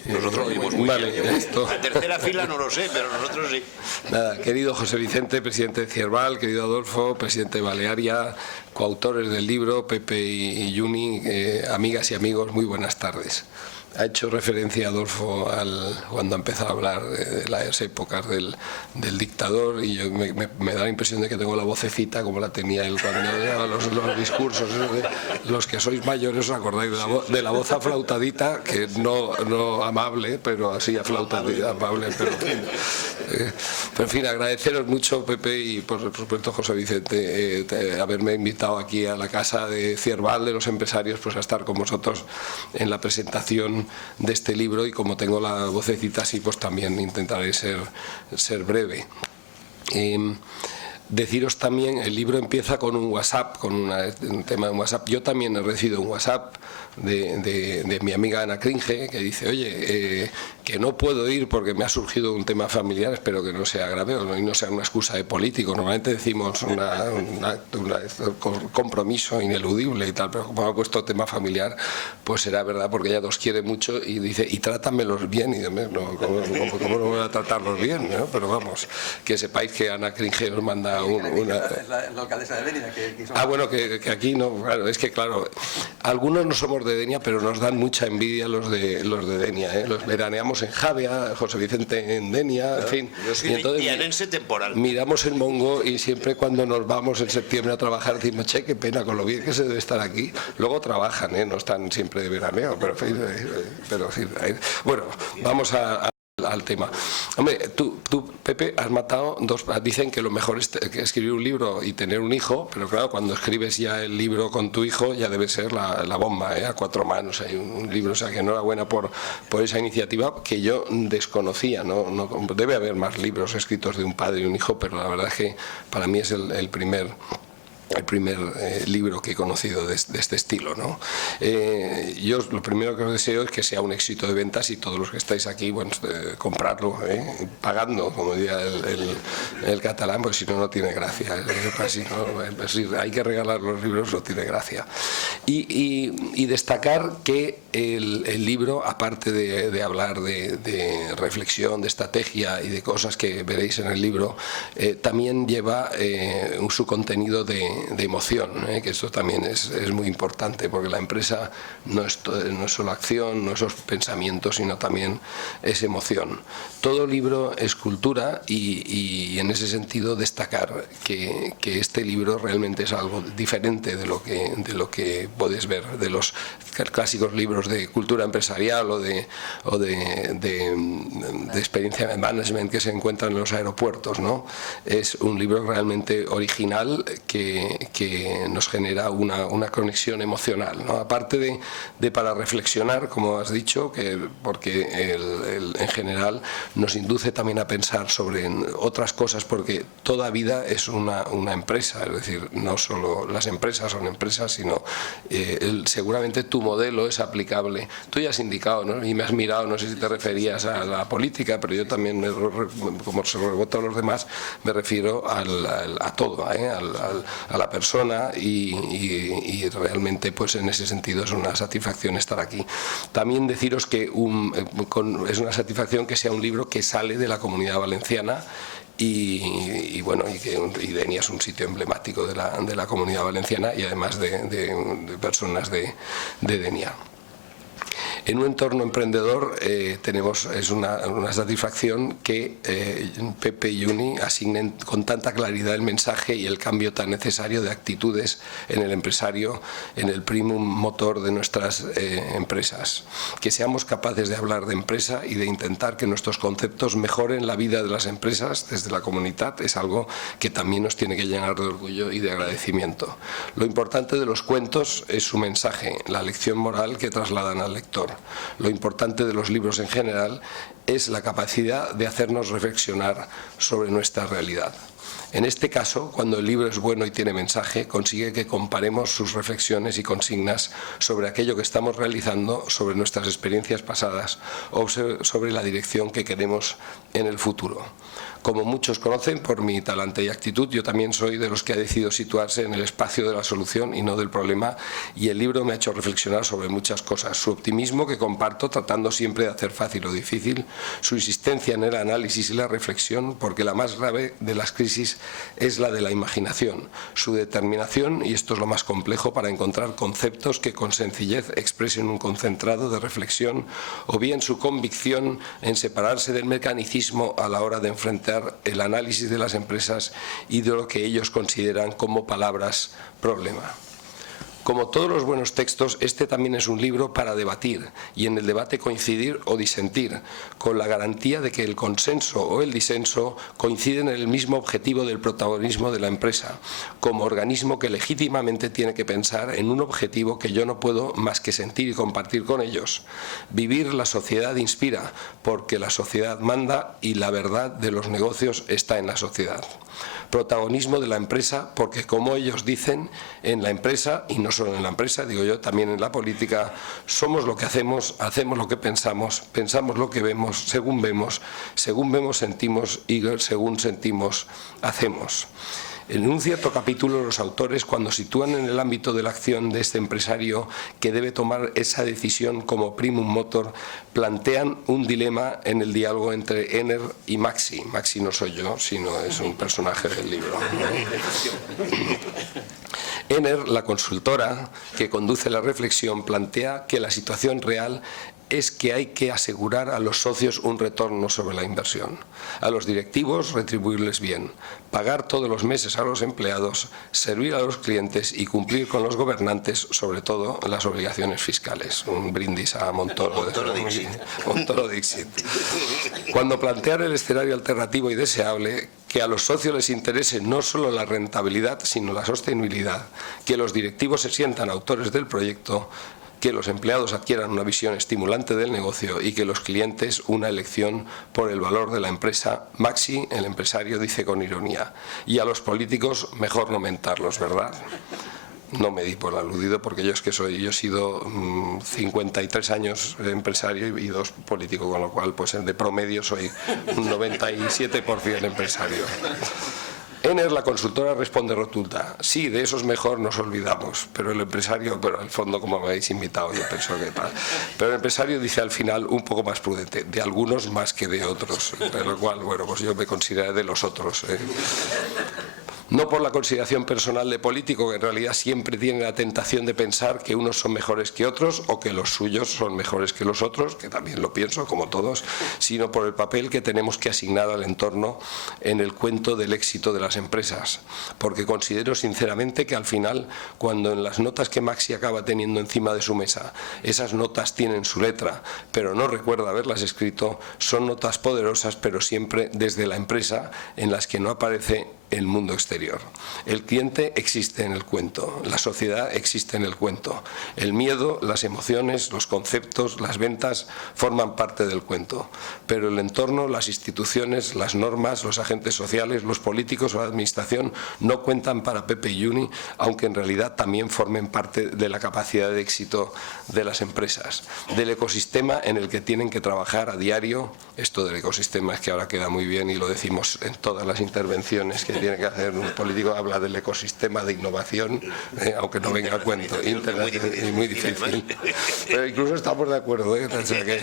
Nosotros oímos muy vale, bien. esto. La tercera fila no lo sé, pero nosotros sí. Nada, querido José Vicente, presidente de Cierval, querido Adolfo, presidente de Balearia, coautores del libro, Pepe y Juni, amigas y amigos, muy buenas tardes. Ha hecho referencia Adolfo cuando ha empezado a hablar de las épocas del dictador, y yo me da la impresión de que tengo la vocecita como la tenía él cuando daba los discursos. Los que sois mayores os acordáis de la voz aflautadita, que no amable, pero así aflautadita, amable. Pero en fin, agradeceros mucho, Pepe, y por supuesto José Vicente, haberme invitado aquí a la casa de Cierval, de los empresarios, pues a estar con vosotros en la presentación de este libro, y como tengo la vocecita así, pues también intentaré ser breve. Deciros también, el libro empieza con un WhatsApp, con un tema de WhatsApp. Yo también he recibido un WhatsApp de mi amiga Ana Cringe, que dice, oye, que no puedo ir porque me ha surgido un tema familiar, espero que no sea grave o no sea una excusa de político. Normalmente decimos un compromiso ineludible y tal, pero como ha puesto tema familiar, pues será verdad, porque ella los quiere mucho y dice, y trátamelos bien. Y yo, no, ¿cómo no voy a tratarlos bien? ¿No? Pero vamos, que sepáis que Ana Cringe nos manda una... Es la alcaldesa de Denia. Bueno, que aquí no, claro, es que claro, algunos no somos de Denia, pero nos dan mucha envidia los de Denia, ¿eh? Los veraneamos en Javea, José Vicente en Denia, en fin. Yo soy dianense temporal. Miramos el Mongo y siempre cuando nos vamos en septiembre a trabajar decimos, che, qué pena con lo bien que se debe estar aquí. Luego trabajan, no están siempre de veraneo, pero en fin, bueno, vamos al tema. Hombre, tú, Pepe, has matado dos. Dicen que lo mejor es que escribir un libro y tener un hijo, pero claro, cuando escribes ya el libro con tu hijo ya debe ser la bomba, a cuatro manos. Hay un libro, o sea que enhorabuena por esa iniciativa que yo desconocía. No, debe haber más libros escritos de un padre y un hijo, pero la verdad es que para mí es el primer libro que he conocido de este estilo, ¿no? Yo lo primero que os deseo es que sea un éxito de ventas, y todos los que estáis aquí, bueno, comprarlo, pagando, como diría el catalán, porque si no, no tiene gracia. Si hay que regalar los libros, no tiene gracia. Y destacar que el libro, aparte de hablar de reflexión, de estrategia y de cosas que veréis en el libro, también lleva su contenido de emoción, que esto también es muy importante, porque la empresa no es solo acción, no es solo pensamiento, sino también es emoción. Todo libro es cultura, y en ese sentido destacar que este libro realmente es algo diferente de lo que puedes ver de los clásicos libros de cultura empresarial o de experiencia de management que se encuentran en los aeropuertos, ¿no? Es un libro realmente original que nos genera una conexión emocional, ¿no? Aparte de para reflexionar, como has dicho, porque en general nos induce también a pensar sobre otras cosas, porque toda vida es una empresa, es decir, no solo las empresas son empresas, sino seguramente tu modelo es aplicable. Tú ya has indicado, ¿no? Y me has mirado, no sé si te referías a la política, pero yo también, como se rebota a los demás, me refiero a todo, a la persona, y realmente pues en ese sentido es una satisfacción estar aquí. También deciros que es una satisfacción que sea un libro que sale de la Comunidad Valenciana, y bueno, y Denia es un sitio emblemático de la Comunidad Valenciana, y además de personas de Denia. En un entorno emprendedor es una satisfacción que Pepe y Juni asignen con tanta claridad el mensaje y el cambio tan necesario de actitudes en el empresario, en el primum motor de nuestras empresas. Que seamos capaces de hablar de empresa y de intentar que nuestros conceptos mejoren la vida de las empresas desde la comunidad es algo que también nos tiene que llenar de orgullo y de agradecimiento. Lo importante de los cuentos es su mensaje, la lección moral que trasladan al lector. Lo importante de los libros en general es la capacidad de hacernos reflexionar sobre nuestra realidad. En este caso, cuando el libro es bueno y tiene mensaje, consigue que comparemos sus reflexiones y consignas sobre aquello que estamos realizando, sobre nuestras experiencias pasadas o sobre la dirección que queremos en el futuro. Como muchos conocen, por mi talante y actitud, yo también soy de los que ha decidido situarse en el espacio de la solución y no del problema, y el libro me ha hecho reflexionar sobre muchas cosas. Su optimismo, que comparto, tratando siempre de hacer fácil lo difícil, su insistencia en el análisis y la reflexión, porque la más grave de las crisis es la de la imaginación, su determinación, y esto es lo más complejo, para encontrar conceptos que con sencillez expresen un concentrado de reflexión, o bien su convicción en separarse del mecanicismo a la hora de enfrentar el análisis de las empresas y de lo que ellos consideran como palabras problema. Como todos los buenos textos, este también es un libro para debatir y en el debate coincidir o disentir, con la garantía de que el consenso o el disenso coinciden en el mismo objetivo del protagonismo de la empresa, como organismo que legítimamente tiene que pensar en un objetivo que yo no puedo más que sentir y compartir con ellos. Vivir la sociedad inspira, porque la sociedad manda y la verdad de los negocios está en la sociedad. Protagonismo de la empresa, porque como ellos dicen, en la empresa, y no solo en la empresa, digo yo, también en la política, somos lo que hacemos, hacemos lo que pensamos, pensamos lo que vemos, según vemos sentimos y según sentimos hacemos. En un cierto capítulo, los autores, cuando sitúan en el ámbito de la acción de este empresario que debe tomar esa decisión como primum motor, plantean un dilema en el diálogo entre Enner y Maxi. Maxi no soy yo, sino es un personaje del libro. Enner, la consultora que conduce la reflexión, plantea que la situación real es que hay que asegurar a los socios un retorno sobre la inversión, a los directivos retribuirles bien, pagar todos los meses a los empleados, servir a los clientes y cumplir con los gobernantes, sobre todo las obligaciones fiscales. Un brindis a Montoro. Montoro Dixit. Cuando plantear el escenario alternativo y deseable, que a los socios les interese no solo la rentabilidad, sino la sostenibilidad, que los directivos se sientan autores del proyecto, que los empleados adquieran una visión estimulante del negocio y que los clientes una elección por el valor de la empresa. Maxi, el empresario, dice con ironía, y a los políticos mejor no mentarlos, ¿verdad? No me di por aludido porque yo he sido 53 años empresario y 2 político, con lo cual pues de promedio soy un 97% empresario. Enner, la consultora, responde rotunda: sí, de esos mejor nos olvidamos, pero el empresario, pero al fondo, como me habéis invitado, yo pienso que tal. Pero el empresario dice al final, un poco más prudente, de algunos más que de otros, de lo cual, bueno, pues yo me consideraré de los otros. No por la consideración personal de político, que en realidad siempre tiene la tentación de pensar que unos son mejores que otros o que los suyos son mejores que los otros, que también lo pienso, como todos, sino por el papel que tenemos que asignar al entorno en el cuento del éxito de las empresas. Porque considero sinceramente que al final, cuando en las notas que Maxi acaba teniendo encima de su mesa, esas notas tienen su letra, pero no recuerda haberlas escrito, son notas poderosas, pero siempre desde la empresa, en las que no aparece el mundo exterior. El cliente existe en el cuento, la sociedad existe en el cuento, el miedo, las emociones, los conceptos, las ventas forman parte del cuento, pero el entorno, las instituciones, las normas, los agentes sociales, los políticos o la administración no cuentan para Pepe y Juni, aunque en realidad también formen parte de la capacidad de éxito de las empresas, del ecosistema en el que tienen que trabajar a diario. Esto del ecosistema es que ahora queda muy bien y lo decimos en todas las intervenciones que tiene que hacer un político, habla del ecosistema de innovación, aunque no venga a cuento, muy difícil. Pero incluso estamos de acuerdo, o sea que,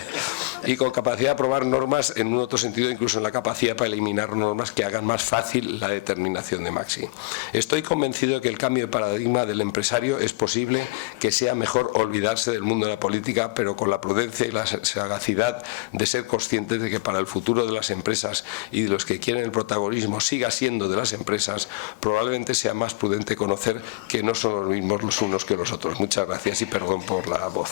y con capacidad de aprobar normas, en un otro sentido, incluso en la capacidad para eliminar normas que hagan más fácil la determinación de Maxi. Estoy convencido de que el cambio de paradigma del empresario es posible, que sea mejor olvidarse del mundo de la política, pero con la prudencia y la sagacidad de ser conscientes de que para el futuro de las empresas y de los que quieren el protagonismo siga siendo de las empresas, probablemente sea más prudente conocer que no son los mismos los unos que los otros. Muchas gracias y perdón por la voz.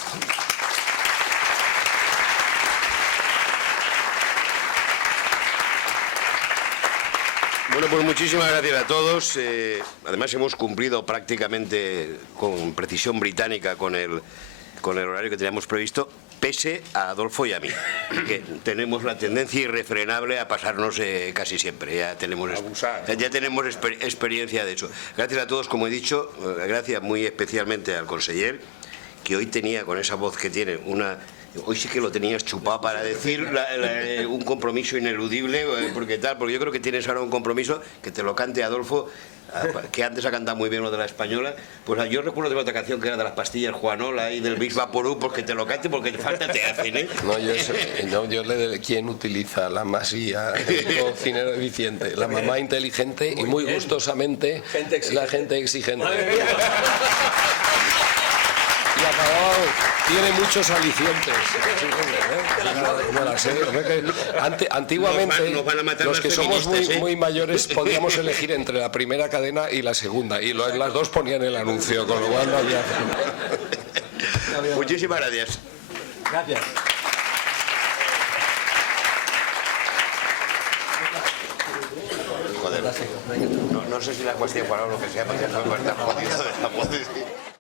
Bueno, pues muchísimas gracias a todos. Además hemos cumplido prácticamente con precisión británica con el con el horario que teníamos previsto, pese a Adolfo y a mí, que tenemos la tendencia irrefrenable a pasarnos casi siempre. Ya tenemos experiencia de eso. Gracias a todos, como he dicho, gracias muy especialmente al conseller, que hoy tenía, con esa voz que tiene, hoy sí que lo tenías chupado para decir un compromiso ineludible, porque yo creo que tienes ahora un compromiso, que te lo cante Adolfo, que antes ha cantado muy bien lo de la española. Pues yo recuerdo de otra canción que era de las pastillas Juanola y del Big Vaporú, porque te lo cante, porque falta te hacen, ¿eh? Yo le de quién utiliza la masía, el cocinero eficiente, la mamá inteligente y muy gustosamente la gente exigente. Y acabado, tiene muchos alicientes. Antiguamente, los que somos muy mayores podíamos elegir entre la primera cadena y la segunda, y las dos ponían el anuncio, con lo cual no había... Muchísimas gracias. Gracias. Joder, no sé si la cuestión para lo que sea, porque ya fue bastante jodido de la voz.